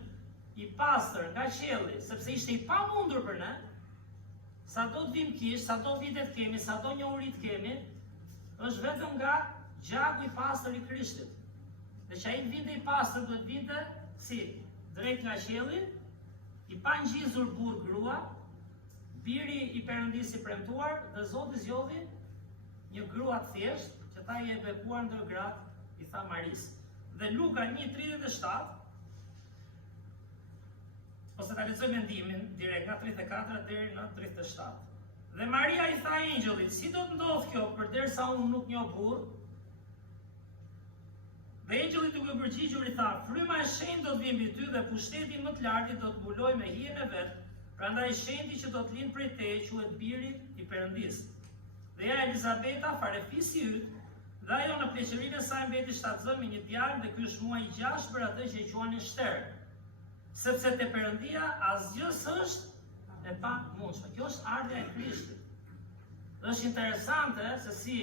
i pastër nga qielli, sepse ishte i pamundur për ne, sa do të vim kish, sa do vitet kemi, sa do njohurit kemi, është vetëm nga gjaku i pastër i Krishtit. Dhe që ai vinte i pastër do të vinte si drejt nga qielli, i pa ngjizur burr grua, biri i Perëndisë i premtuar, dhe Zoti zgjodhi një grua të thjeshtë, që ta i e bekuar ndër gratë, i tha Maris. Dhe Luka 1:37, ose ta lexoj mendimin direkt nga 34 deri në 37. Dhe Maria i tha angjëllit, si do të ndodh kjo përderisa unë nuk njoh burr? Dhe angjëlli duke përgjigjur i tha, fryma e shenjtë do të vijë mbi ty dhe pushteti më të lartit do të mbulojë me hijen e vet. Prandaj shenjti që do të lind prej teje quhet biri i Perëndisë. Dhe ja Elizabeta, farefisi yt, dhe ajo në pleqërinë e saj mbeti shtatzën me një djalë, dhe ky është muaji i 6 për atë që e quanin shter. Sepse te Perëndia asgjë s'është e pamundshme. Kjo është ardha e Krishtit. Dhe është interesante se si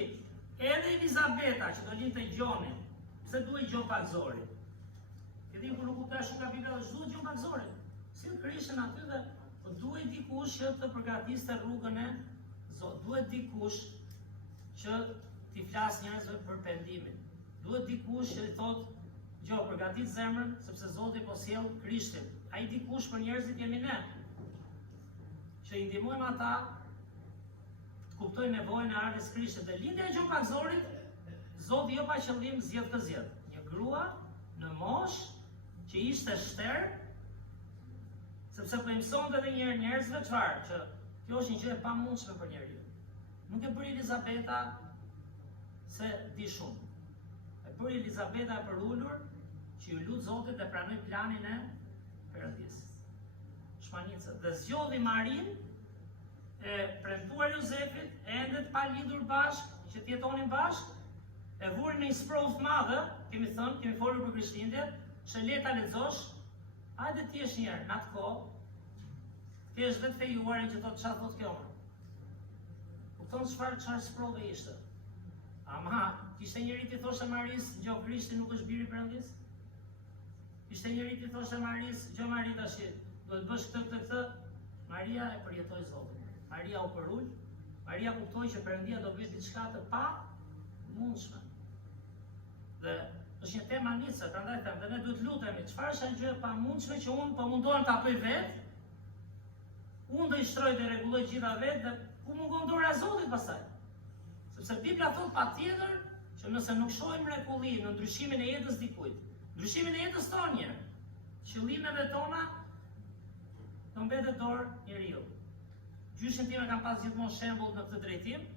edhe Elizabeta që do lindte gjonin, pse duhet gjon pak zori? Edhe kur nuk kuptoj shumë nga Bibla, është duhet gjon pak zori. Si Krishtin aty dhe po duhet dikush që të përgatiste rrugën e Zotit. Duhet dikush që t'i flas njerëzve për pendimin. Duhet dikush që i thotë, "Gjo, përgatit zemrën sepse Zoti po sjell Krishtin." Ai dikush për njerëzit jemi ne. Që i ndihmojmë ata të kuptojnë nevojën e ardhes Krishtit. Dhe lindja e gjon pak zorit, Zoti jo pa qëllim zgjedh të zgjedh. Një grua në moshë që ishte shter, sepse po i mësonte edhe një herë njerëzve çfarë, që kjo është një gjë e pamundshme për njeriu. Nuk e bëri Elizabeta se di shumë. E bëri Elizabeta e përulur që ju lut Zotit dhe pranoi planin e Perëndisë. Shmanicë. Dhe zgjodhi Marin, e premtuar Jozefit, ende të palindur bashkë, që të jetonin bashkë, e vurin në një sprovë të madhe, kemi thënë, kemi folur për Krishtlindjen, që le ta lexosh, hajde ti jesh një herë në atë kohë, ti je vetë fejuarin që thotë çfarë thotë kjo. Kupton çfarë sprove ishte? Ama, kishte njëri ti thoshte Maris, "Gjo, Krishti nuk është biri i Perëndisë?" Ishte njëri ti thoshte Maris, "Gjo Mari tash, duhet bësh këtë." Maria e përjetoi Zotin. Maria u përul, Maria kuptoi që Perëndia do bëjë diçka të pamundshme. Dhe është një temë anicë, prandaj them, dhe ne duhet lutemi, çfarë është ajo gjë e pamundshme që unë po mundohem ta bëj vetë? Unë do i shtroj dhe rregulloj gjitha vetë dhe ku mungon dora e Zotit pastaj? Sepse Bibla thot patjetër që nëse nuk shohim mrekulli në ndryshimin e jetës dikujt, ndryshimin e jetës tonë, qëllimeve tona do mbetet dorë njeriu. Gjyshin time kam pas gjithmonë shembull në këtë drejtim.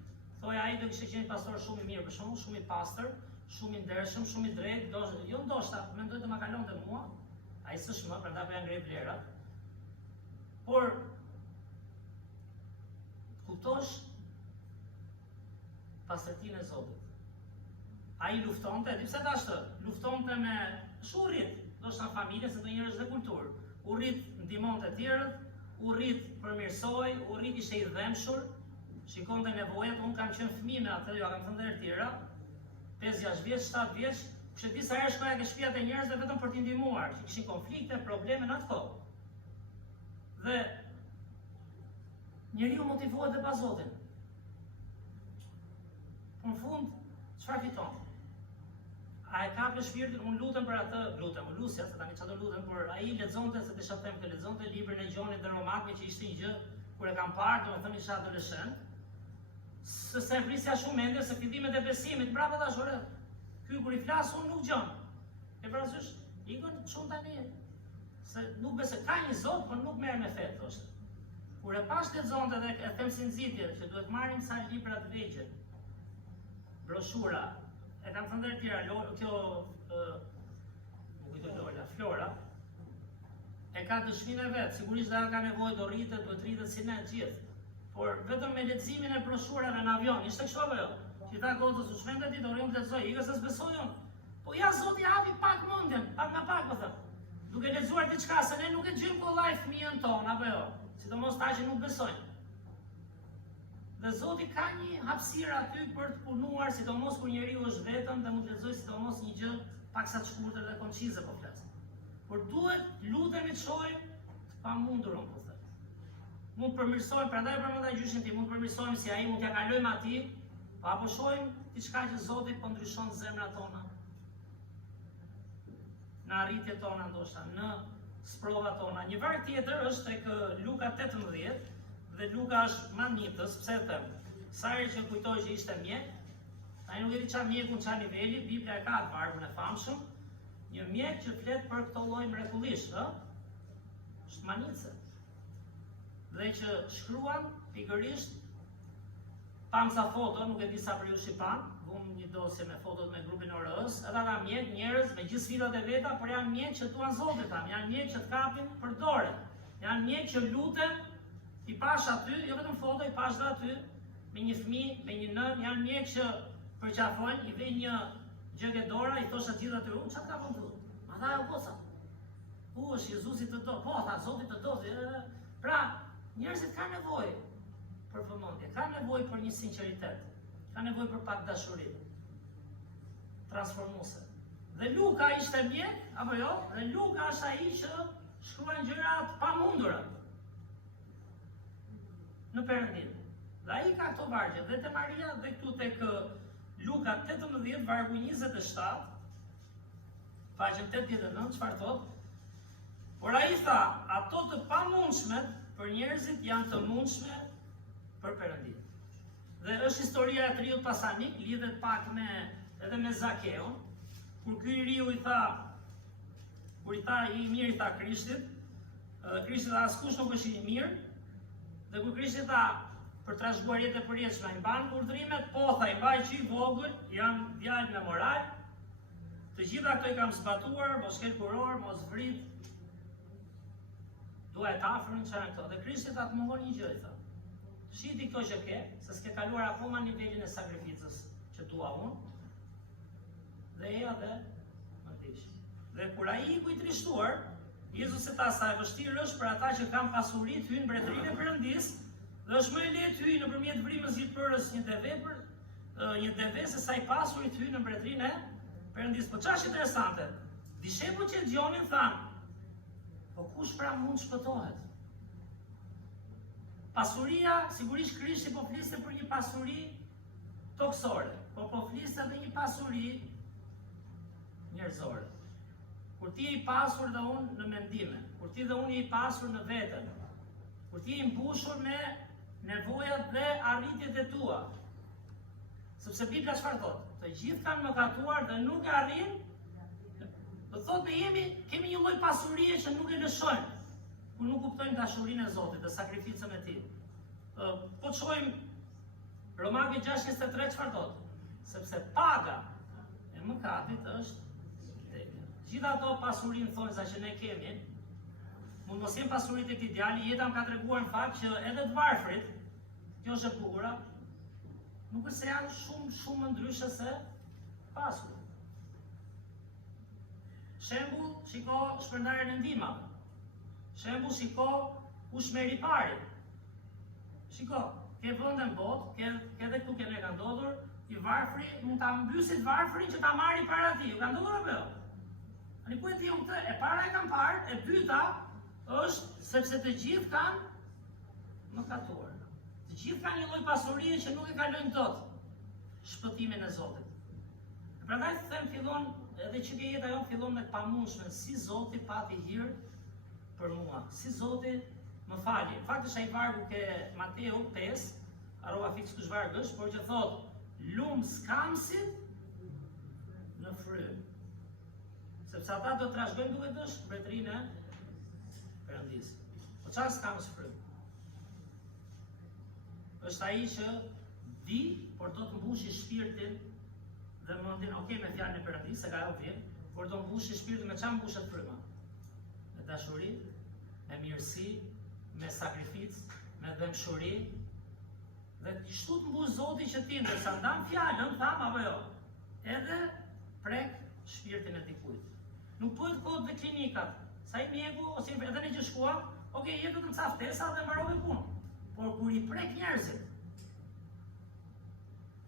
Thoja ai do kishte qenë pastor shumë i mirë, për shembull, shumë i pastër, shumë i ndershëm, shumë i drejtë, jo ndoshta, mendoj të ma kalonte mua. Ai s'është më, prandaj po ja ngrej vlerat. Por kuptosh pastërtinë e Zotit. Ai luftonte, di pse tash luftonte me shurrit, ndoshta në familje, se do njerëz dhe kulturë. U rrit ndihmonte të tjerët, u rrit përmirësoi, u rrit ishte i dhëmshur, shikonte nevojat. Unë kam qenë fëmijë me atë, jo kam thënë herë tjera, 5-6 vjeç, 7 vjeç, kishte disa herë shkoja ke shtëpia e njerëzve vetëm për t'i ndihmuar, që kishin konflikte, probleme në atë kohë. Dhe njeriu motivohet dhe pa Zotin. Po në fund, çfarë fiton? A e ka për shpirtin, unë lutem për atë, lusja, se tani çfarë do lutem, por ai lexonte, se desha them që lexonte librin e Gjonit dhe Romakëve, që ishte një gjë kur e kam parë, domethënë isha adoleshent. Se vrisja shumë mendje se fillimet e besimit, bravo tash ore. Ky kur i flas unë nuk gjon. E parasysh, ikën shumë tani. Se nuk besoj ka një Zot, por nuk merr me fe, thoshte. Kur e pash lexonte dhe e them si nxitje, që duhet marrim sa libra të vegjël. broshura, e kam thënë dhe tjera, kjo, nuk kujtoj Lola, Flora, e ka dëshminë e vetë, sigurisht dhe ka nevojë do rritet si ne gjithë, por vetëm me leximin e broshurave në avion, ishte kështu apo jo? Që ta gotës u shmende ti do rrim të lexoj, ikës se s'besoj unë. Po ja Zoti hapi pak mendjen, pak nga pak po them. Duke lexuar diçka se ne nuk e gjejmë kollaj fëmijën tonë apo jo, sidomos ta që nuk besojnë. Dhe Zoti ka një hapësirë aty për të punuar, sidomos kur njeriu është vetëm dhe mund të lexojë sidomos një gjë paksa të shkurtër dhe koncize po flas. Por duhet lutemi të shohim të pamundurën po them. Mund të përmirësojmë, prandaj përmendaj gjyshin ti, mund të përmirësojmë si ai mund t'ja kalojmë atij, apo shohim diçka që Zoti po ndryshon zemrat tona. Në arritjet tona ndoshta, në sprovat tona. Një varg tjetër është tek Luka 18 dhe Luka është manitës, pse e them? Sa herë që kujtoj që ishte mjek, ai nuk e di çfarë mjeku në çfarë niveli, Bibla e ka atë vargun e famshëm, një mjek që flet për këto lloj mrekullish, ë? Është manicë. Dhe që shkruan pikërisht pam sa foto, nuk e di sa për ju shipan, vum një dosje me fotot me grupin ORS, edhe ata mjek, njerëz me gjithë sfidat e veta, por janë mjek që tuan Zotit tam, janë mjek që të kapin për dorë, janë mjek që luten, i pash aty, jo vetëm foto, i pash dhe aty, me një fëmijë, me një nën, janë mjek që përqafojnë, i vej një gjëke dora, i thosh aty dhe aty, çfarë ka bën këtu? Ma tha ajo goca. Është Jezusi të do, po tha Zoti të do. Pra, njerëzit kanë nevojë për vëmendje, kanë nevojë për një sinqeritet, kanë nevojë për pak dashuri transformuese. Dhe Luka ishte mjek, apo jo? Dhe Luka është ai që shkruan gjëra të pamundura në Perëndim. Dhe ai ka këto vargje, dhe te Maria dhe këtu tek Luka 18 vargu 27, faqen 89, çfarë thot? Por ai tha, ato të pamundshmet për njerëzit janë të mundshme për Perëndin. Dhe është historia e triut pasanik, lidhet pak edhe me Zakeun, kur ky i riu i tha, kur i tha i mirë i tha Krishtit, Krishti tha askush nuk është i mirë, dhe kur Krishti tha për trashëguariet e përjetshme, i mban urdhrimet, po tha i mbaj që i vogël, janë djalë me moral, të gjitha këto i kam zbatuar, mos kel kuror, mos vrit, dua e të afërmin çfarë këto. Dhe Krishti tha të mungon një gjë, i tha. Shiti këto që ke, se s'ke kaluar akoma nivelin e sakrificës që dua unë, dhe eja dhe më ndish. Dhe kur ai i ku i trishtuar, Jezus e tha sa e vështirë është për ata që kanë pasuri të hyjnë në mbretërinë e Perëndis, dhe është më e lehtë hyjë nëpërmjet vrimës zilpërës një deve se sa i pasurit hyjnë në mbretërinë e Perëndis. Po ç'është interesante? Dishepujt që dëgjonin thanë, po kush pra mund shpëtohet? Pasuria, sigurisht Krishti po fliste për një pasuri toksore, po fliste edhe një pasuri njerëzore. Kur ti je i pasur dhe unë në mendime, kur ti dhe unë je i pasur në veten, kur ti je i mbushur me nevojat dhe arritjet e tua. Sepse Bibla çfarë thotë? Të gjithë kanë mëkatuar dhe nuk e arrin. Do thotë kemi një lloj pasurie që nuk e lëshojmë, kur nuk kuptojmë dashurinë e Zotit dhe sakrificën e Tij. Po të shohim Romakët 6:23 çfarë thotë? Sepse paga e mëkatit është vdekja. Gjitha ato pasurinë thonë sa që ne kemi, mund mos jem pasuritë e këtij djali, jeta më ka treguar në fakt që edhe të varfrit, kjo është e bukur, nuk është se janë shumë më ndryshe se pasur. Shembull, shiko shpërndarjen e ndihmave. Shembull, shiko kush merr i pari. Shiko, ke vende në botë, ke edhe këtu që ne ka ndodhur, i varfri mund ta mbysit varfrin që ta marrë para tij. Ka ndodhur apo jo? Ani ku e di unë këtë? E para e kam parë, e dyta është sepse të gjithë kanë mëkatuar. Të gjithë kanë një lloj pasurie që nuk e kalojnë dot shpëtimin e Zotit. Prandaj them fillon edhe që ke jeta jonë fillon me të pamundshme, si Zoti pati hir për mua, si Zoti më fali. Në fakt është ai vargu ke Mateu 5, harrova fiks kush varg është, por që thotë lum skamsit në frymë. Sepse ata do të trashëgojnë duke dësh mbretërinë e Perëndis. Po çfarë skams frymë? Është ai që di, por do të mbushi shpirtin dhe më ndin, okej, me fjalën e Perëndisë, se ka obvje, por do mbushi shpirtin me çfarë mbushet fryma? Me dashuri, me mirësi, me sakrificë, me dëmshuri. Dhe kështu të mbush Zoti që ti ndërsa ndan fjalën, tham apo jo, edhe prek shpirtin e dikujt. Nuk duhet kohë të klinikat, sa i mjeku ose edhe ne që shkuam, okej, jetu të ca ftesa dhe mbarove punën. Por kur i prek njerëzit,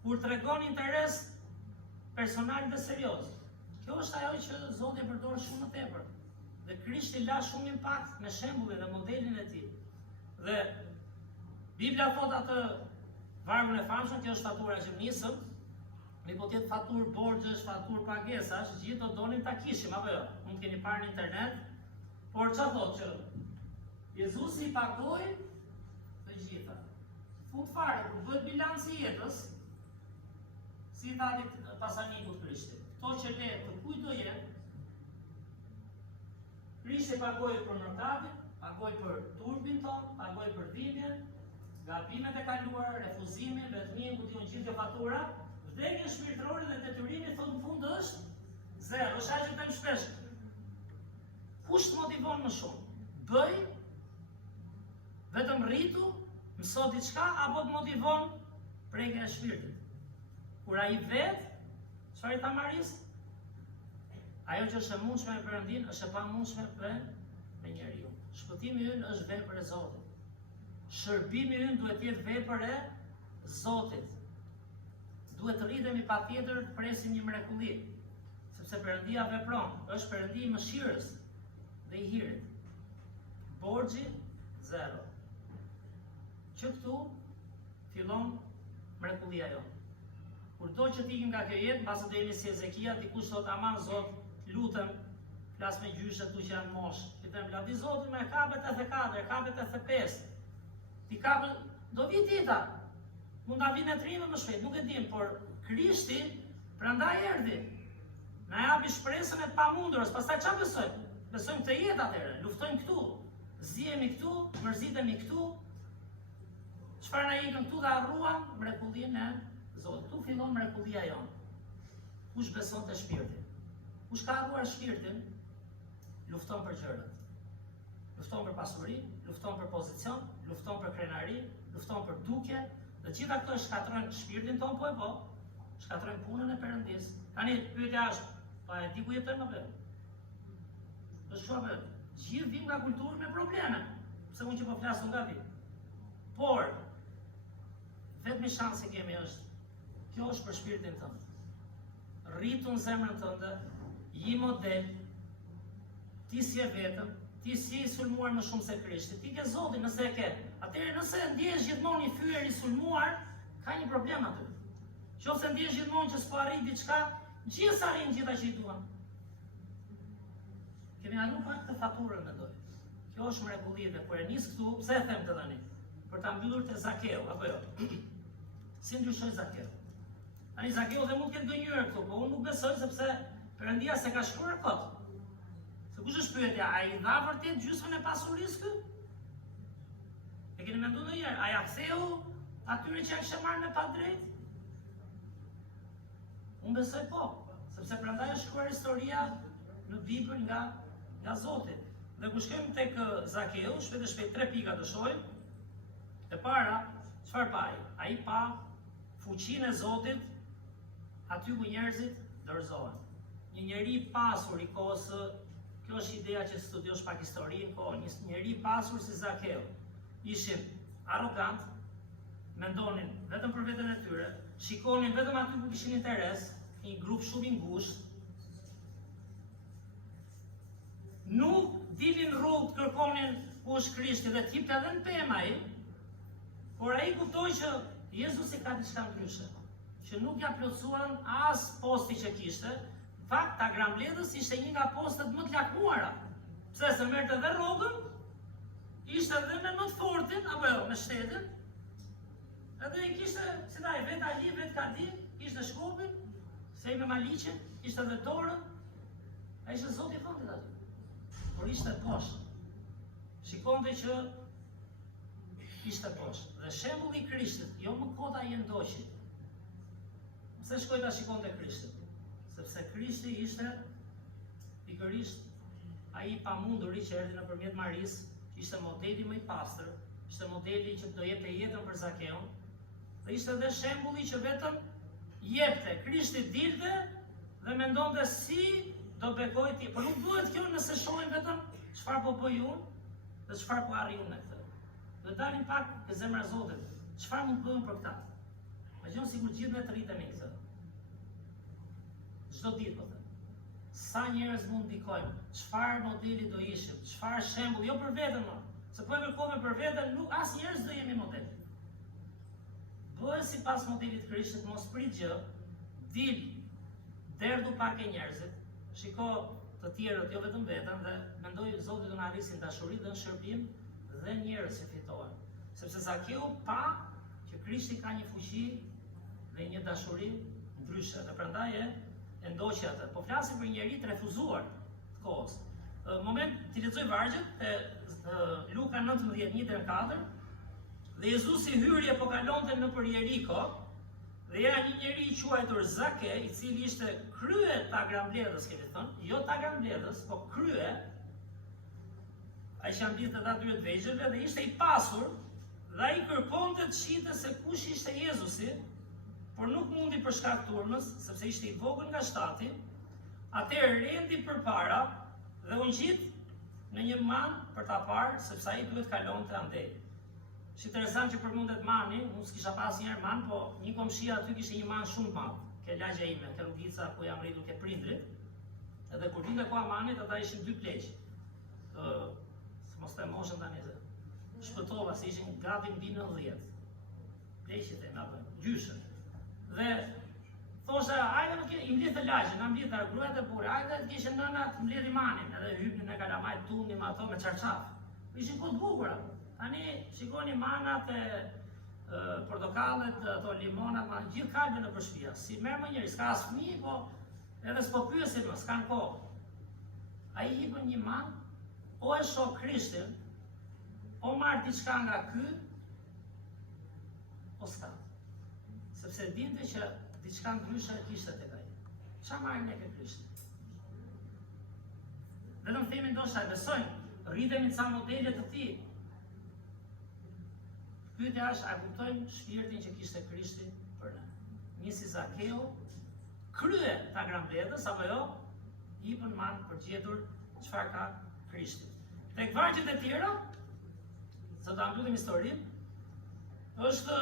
kur tregon interes personal dhe serioz, kjo është ajo që Zoti e përdor shumë më tepër. Dhe Krishti la shumë impakt me shembullin dhe modelin e tij. Dhe Bibla thot atë vargun e famshëm, kjo është fatura që nisëm, mi po tjetë fatur borxhesh, fatur pagesash, gjithë do donim ta kishim, apo jo? Mund keni parë në internet, por çfarë thotë që Jezusi i pagoi të gjitha. Fund fare, kur bëhet bilanci i jetës, si thati pasanikut Krishtit, këto që le të kujt do jetë, Krishti pagoi për mëkatin, pagoi për turbin ton, pagoi për dhimbjen, gabimet e kaluara, refuzimin, vetminë, ku diun gjithë fatura, vdekjen shpirtërore dhe detyrimi thot në fund është zero. Është ajo që them shpesh. Kush të motivon më shumë? Bëj, vetëm rritu, mëso diçka apo të motivon prekja e shpirtit? Kur ai vet, çfarë i tha Maris? Ajo që është e mundshme me Perëndin, është e pamundshme me njeriu. Shpëtimi ynë është vepër e Zotit. Shërbimi ynë duhet të jetë vepër e Zotit. Duhet të rritemi patjetër të presim një mrekulli, sepse Perëndia vepron, është Perëndi i mëshirës dhe i hirit. Borxhi zero. Që këtu fillon mrekullia jonë. Kurdo që t'ikim nga kjo jetë, mbas të jemi si Ezekia, dikush thot aman Zot, lutem, flas me gjyshet tu që janë mosh. Ti them, lavdi Zotit me kapet 84, kapet 85. Ti kapet, do vi dita. Mund ta vinë trime më shpejt, nuk e dim, por Krishti prandaj erdhi. Na japi shpresën e pamundurës. Pastaj çfarë besojmë? Besojmë të jetë atëherë, luftojmë këtu. Zihemi këtu, mërzitemi këtu. Çfarë na ikën këtu dhe harruam mrekullinë e Zotit. Tu fillon mrekullia jonë. Kush beson te shpirti? Kush ka harruar shpirtin, lufton për gjërat. Lufton për pasuri, lufton për pozicion, lufton për krenari, lufton për dukje, dhe gjitha këto shkatrojnë shpirtin ton, po e po, shkatrojnë punën e Perëndisë. Tani pyetja është, pa e di ku jetojmë apo? Është shumë, gjithë vim nga kulturë me probleme, pse unë që po flas nga vi. Por vetmi shansi kemi është, kjo është për shpirtin tënd. Rritu në zemrën tënde, ji model, ti si e vetëm, ti si i sulmuar më shumë se Krishti, ti ke Zotin nëse e ke. Atëherë nëse ndjesh gjithmonë i thyer i sulmuar, ka një problem aty. Qofse ndjesh gjithmonë që s'po arrin diçka, gjithë arrin gjitha që i duan. Kemi harruar pak të faturën mendoj. Kjo është mrekulli dhe kur e nis këtu, pse e them të tani? Për ta mbyllur te Zakeu, apo jo? Si ndryshoi Zakeu? Tani Zakeu dhe mund të ketë gënjur këtu, po unë nuk besoj sepse Perëndia se ka shkruar kot. Se kush është pyetja, a i dha vërtet gjysmën e pasurisë këtu? E keni menduar ndonjëherë, a ja ktheu atyre që kishin marrë me pa drejt? Unë besoj po, sepse prandaj është shkruar historia në Bibël nga Zoti. Dhe kur shkojmë tek Zakeu, shpejt e shpejt 3 pika të shohim. E para, çfarë pa ai? Ai pa fuqinë e Zotit aty ku njerëzit dorëzohen. Një njeri i pasur i kohës, kjo është ideja që studiosh pak historinë, po një njeri i pasur si Zakeu. Ishin arrogant, mendonin vetëm për veten e tyre, shikonin vetëm aty ku kishin interes, një grup shumë i ngushtë. Nuk dilin rrugë, kërkonin ku është Krishti dhe tipte edhe në pemë ai, por ai kuptoi që Jezusi ka diçka ndryshe, që nuk ja plotësuan as posti që kishte. Në fakt, ta Grambledhës ishte një nga postet më të lakmuara. Pse se merrte edhe rrogën, ishte edhe me më të fortin, apo jo, me shtetin. Edhe i kishte, si daj, vet Ali, vet Kadi, kishte shkopin, se i me maliqin, ishte edhe dorën. Ai ishte Zoti i fundit aty. Por ishte poshtë. Shikonte që ishte poshtë. Dhe shembulli i Krishtit, jo më kota i ndoqit. Pse shkoi ta shikonte Krishtin? Sepse Krishti ishte pikërisht ai pamunduri që erdhi nëpërmjet Marisë, ishte modeli më i pastër, ishte modeli që do jepte jetën për Zakeun, dhe ishte edhe shembulli që vetëm jepte. Krishti dilte dhe mendonte si do bekoj ti. Por nuk duhet kjo nëse shohim vetëm çfarë po bëj unë dhe çfarë po arri unë me këtë. Do dalim pak ke zemra e Zotit. Çfarë mund të bëjmë për këtë? Imagjino sikur gjithë ne të rritemi këtë. Çdo ditë po them. Sa njerëz mund ndikojmë? Çfarë modeli do ishim? Çfarë shembulli? Jo për veten më. Se po e kërkojmë për veten, nuk as njerëz do jemi model. Bëhet sipas modelit të Krishtit, mos prit gjë, dil, derdhu pak e njerëzit, shiko të tjerët, jo vetëm veten, dhe mendoj Zoti do na arrisin dashuri dhe shërbim dhe njerëz që fitohen. Sepse Zakeu pa që Krishti ka një fuqi dhe një dashuri ndryshe, dhe prandaj e ndoqi atë. Po flasim për njëri të refuzuar të kohës. Moment t'i lexoj vargjet e Luka 19:1-4. Dhe Jezusi hyri e po kalonte nëpër Jeriko, dhe era një njeri i quajtur Zake, i cili ishte krye të agrambledhës, kemi thënë, jo të agrambledhës, po krye. Ai që mbinte ata dyert vegjëlve dhe ishte i pasur, dhe ai kërkonte të shihte se kush ishte Jezusi, por nuk mundi për shkak të turmës, sepse ishte i vogël nga shtati. Atëherë rendi përpara dhe u ngjit në një man për ta parë, sepse ai duhet kalonte andej. Është interesant që përmendet mani, unë s'kisha pas njerë man, po një komshi aty kishte një man shumë madh, ke lagja ime, ke rrugica ku jam rritur ke prindrit, edhe kur vinte koha manit, ata ishin 2 pleq. Mos të moshën tani se shpëtova se ishin gati mbi 90. Pleqit e na bën, gjyshen. Dhe thosha, hajde nuk i mblidhte lagjën, na mblidhte gruajt e burrë, hajde të kishin nëna të mbledhi manin, edhe hypnin në kalamajt tunim ato me çarçaf. Ishin kohë të bukura. Tani shikoni manat e portokallet, ato limonat, ma gjithë kalbe në përshpia. Si merr më njëri, s'ka as fëmijë, po edhe s'po pyesin më, s'kan kohë. Ai hipën një man, o e shoh Krishtin, o marr diçka nga ky, o s'ka. Sepse dinte që diçka ndryshe kishte tek ai. Çfarë marrin ne ke Krishtin? Vetëm themi ndoshta e besojmë, rritemi ca modele të tij. Pyetja është, a kuptojmë shpirtin që kishte Krishti për ne? Një si Zakeu, krye të agrambledhës, apo jo, hipën man për gjetur çfarë ka Krishti. Tek vargjet e tjera, se ta mbyllim historinë, është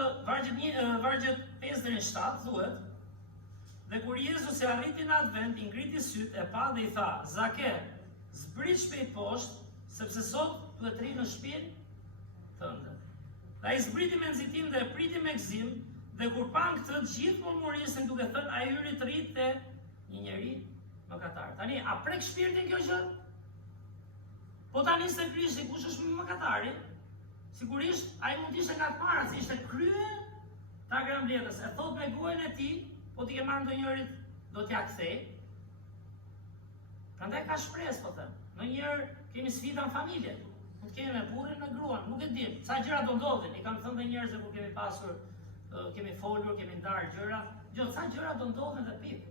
vargjet 5-7, thuhet, dhe kur Jezusi arriti në atë vend, i ngriti syt, e pa dhe i tha, Zake, zbrit shpejt poshtë, sepse sot duhet ri në shtëpinë tënde. Dhe ai zbriti me nxitim dhe e priti me gëzim, dhe kur pan këtë gjithë murmurisin duke thënë ai hyri të rritë te një njeri mëkatar. Tani, a prek shpirtin kjo gjë? Po tani se Krishti kush është mëkatari? Sigurisht ai mund të ishte nga të para, se ishte krye të agrambledhës. E thot me gojën e tij, po ti ke marrë ndonjërit do t'ja kthej. Prandaj ka shpresë, po them. Ndonjëherë kemi sfida në familje. Mund kemi me burrin, me gruan, nuk e dim. Sa gjëra do ndodhin, i kam thënë dhe njerëzve kur kemi pasur, kemi folur, kemi ndarë gjëra, sa gjëra do ndodhin dhe pikë.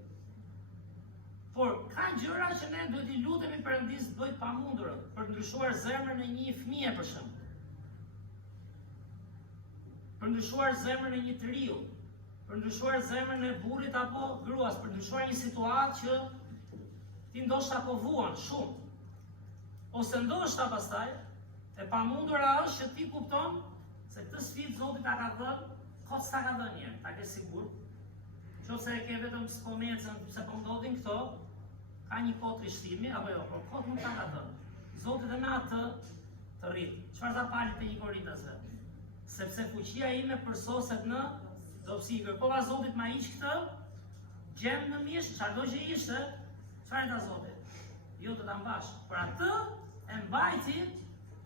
Por ka gjëra që ne duhet i lutemi Perëndis të bëj të pamundurën, për të ndryshuar zemrën e një fëmie për shembull. Për ndryshuar zemrën e një triu, për ndryshuar zemrën e burrit apo gruas, për ndryshuar një situatë që ti ndoshta po vuan shumë. Ose ndoshta pastaj e pamundura është që ti kupton se këtë sfidë Zoti ta ka dhënë, kot s'ta ka dhënë njerë, ta ke sigurt. Nëse e ke vetëm skomecën se po ndodhin këto, ka një kohë trishtimi, apo jo, por kot nuk ta ka dhënë. Zoti dhe me atë të rrit. Çfarë tha Pali te 1 Korintasve? Sepse fuqia ime përsoset në dobësi. Kërkova Zotit ma hiq këtë, gjem në mish, çdo që ishte, çfarë tha Zoti? Jo të ta mbash, por atë e mbajti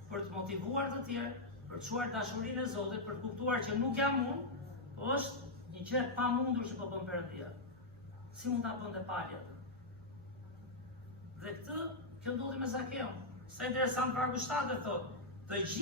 për të motivuar të tjerë, për të çuar dashurinë e Zotit, për të kuptuar që nuk jam unë, po është një gjë e pamundur që po bën Perëndia. Si mund ta bënte Pali atë? Dhe kjo ndodhi me Zakeun. Sa interesant vargu 7 thotë, të gjithë